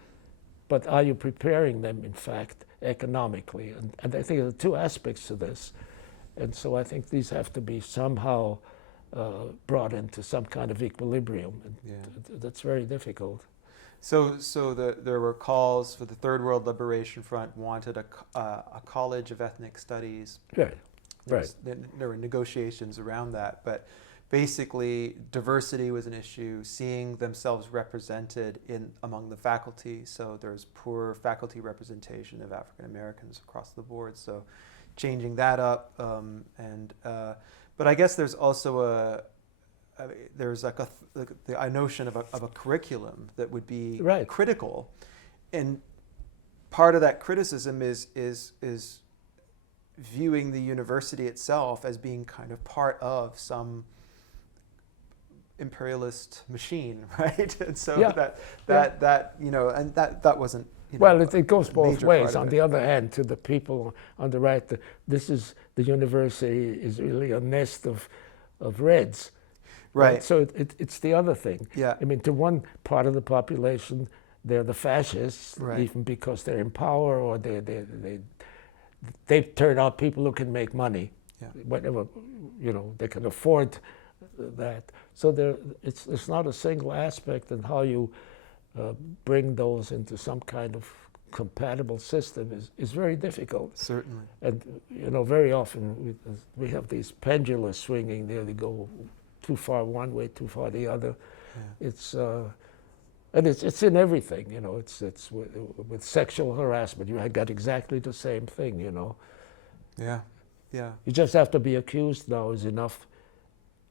But are you preparing them, in fact, economically? And I think there are two aspects to this. And so I think these have to be somehow brought into some kind of equilibrium. And that's very difficult. So there were calls for the Third World Liberation Front wanted a college of ethnic studies. Right, right. There were negotiations around that, but basically diversity was an issue, seeing themselves represented among the faculty. So there's poor faculty representation of African Americans across the board. So changing that up, but I guess there's also there's like a notion of a curriculum that would be right. critical, and part of that criticism is viewing the university itself as being kind of part of some imperialist machine, right? And so that you know, and that wasn't. You know, well, it goes both ways. On the other hand, to the people on the right, the university is really a nest of Reds. Right. So it's the other thing. Yeah. I mean, to one part of the population, they're the fascists, right. even because they're in power, or they turn out people who can make money. Yeah. Whatever, you know, they can afford that. So it's not a single aspect, and how you bring those into some kind of compatible system is very difficult. Certainly. And you know, very often we have these pendulums swinging there. They go too far one way, too far the other. Yeah. It's in everything, you know. It's with sexual harassment. You got exactly the same thing, you know. Yeah, yeah. You just have to be accused now is enough,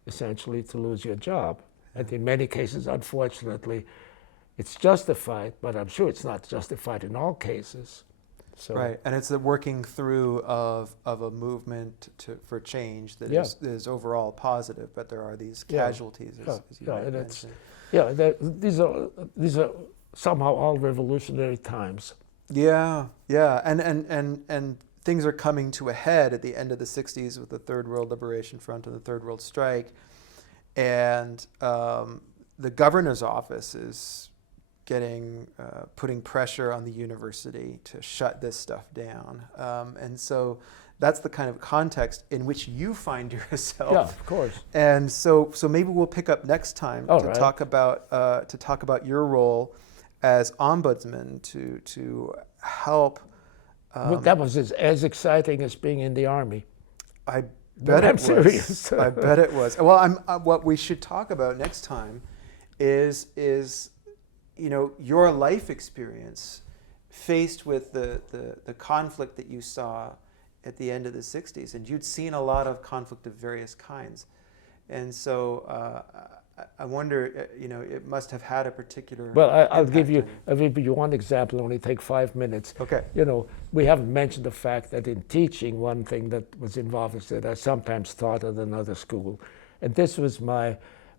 essentially, to lose your job. Yeah. And in many cases, unfortunately, it's justified, but I'm sure it's not justified in all cases. So, right, and it's the working through of a movement for change that is overall positive, but there are these casualties, as you mentioned. These are somehow all revolutionary times. Yeah, yeah, and things are coming to a head at the end of the 60s with the Third World Liberation Front and the Third World Strike, and the governor's office is putting pressure on the university to shut this stuff down. And so that's the kind of context in which you find yourself. Yeah, of course. And so maybe we'll pick up next time to talk about your role as ombudsman to help. That was as exciting as being in the Army. bet I'm it serious. was. I bet it was. Well, what we should talk about next time is your life experience faced with the conflict that you saw at the end of the 60s. And you'd seen a lot of conflict of various kinds. And so I wonder, it must have had a particular. Well, I'll give you one example. Only take 5 minutes. Okay. We haven't mentioned the fact that in teaching, one thing that was involved is that I sometimes taught at another school, and this was my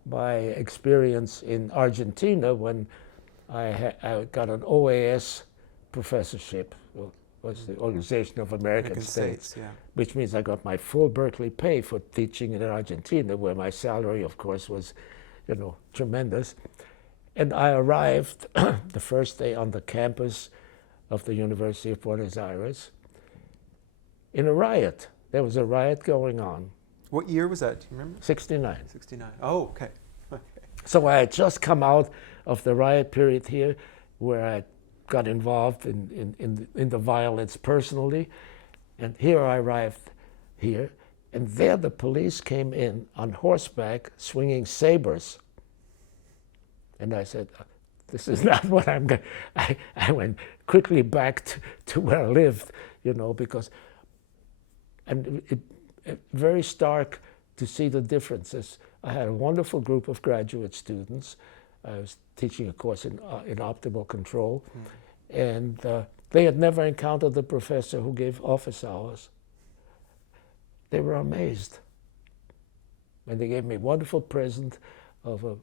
experience in Argentina when I got an OAS professorship. Was the Organization of American States, yeah. Which means I got my full Berkeley pay for teaching in Argentina, where my salary, of course, was, tremendous. And I arrived the first day on the campus of the University of Buenos Aires in a riot. There was a riot going on. What year was that? Do you remember? 69. 69. Oh, okay. So I had just come out of the riot period here, where I got involved in the violence personally, and here I arrived here, and there the police came in on horseback swinging sabers, and I said, this is not what I'm going. I went quickly back to where I lived, because, and it very stark to see the differences. I had a wonderful group of graduate students. I was teaching a course in optimal control. And they had never encountered the professor who gave office hours. They were amazed. And they gave me a wonderful present of a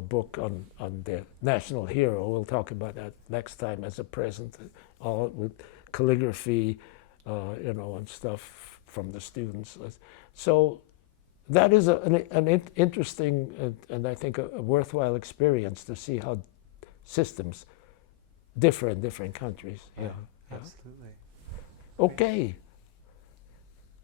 book on their national hero. We'll talk about that next time as a present, all with calligraphy, and stuff from the students. So that is an interesting and I think a worthwhile experience to see how systems differ in different countries. Yeah. Absolutely. Okay.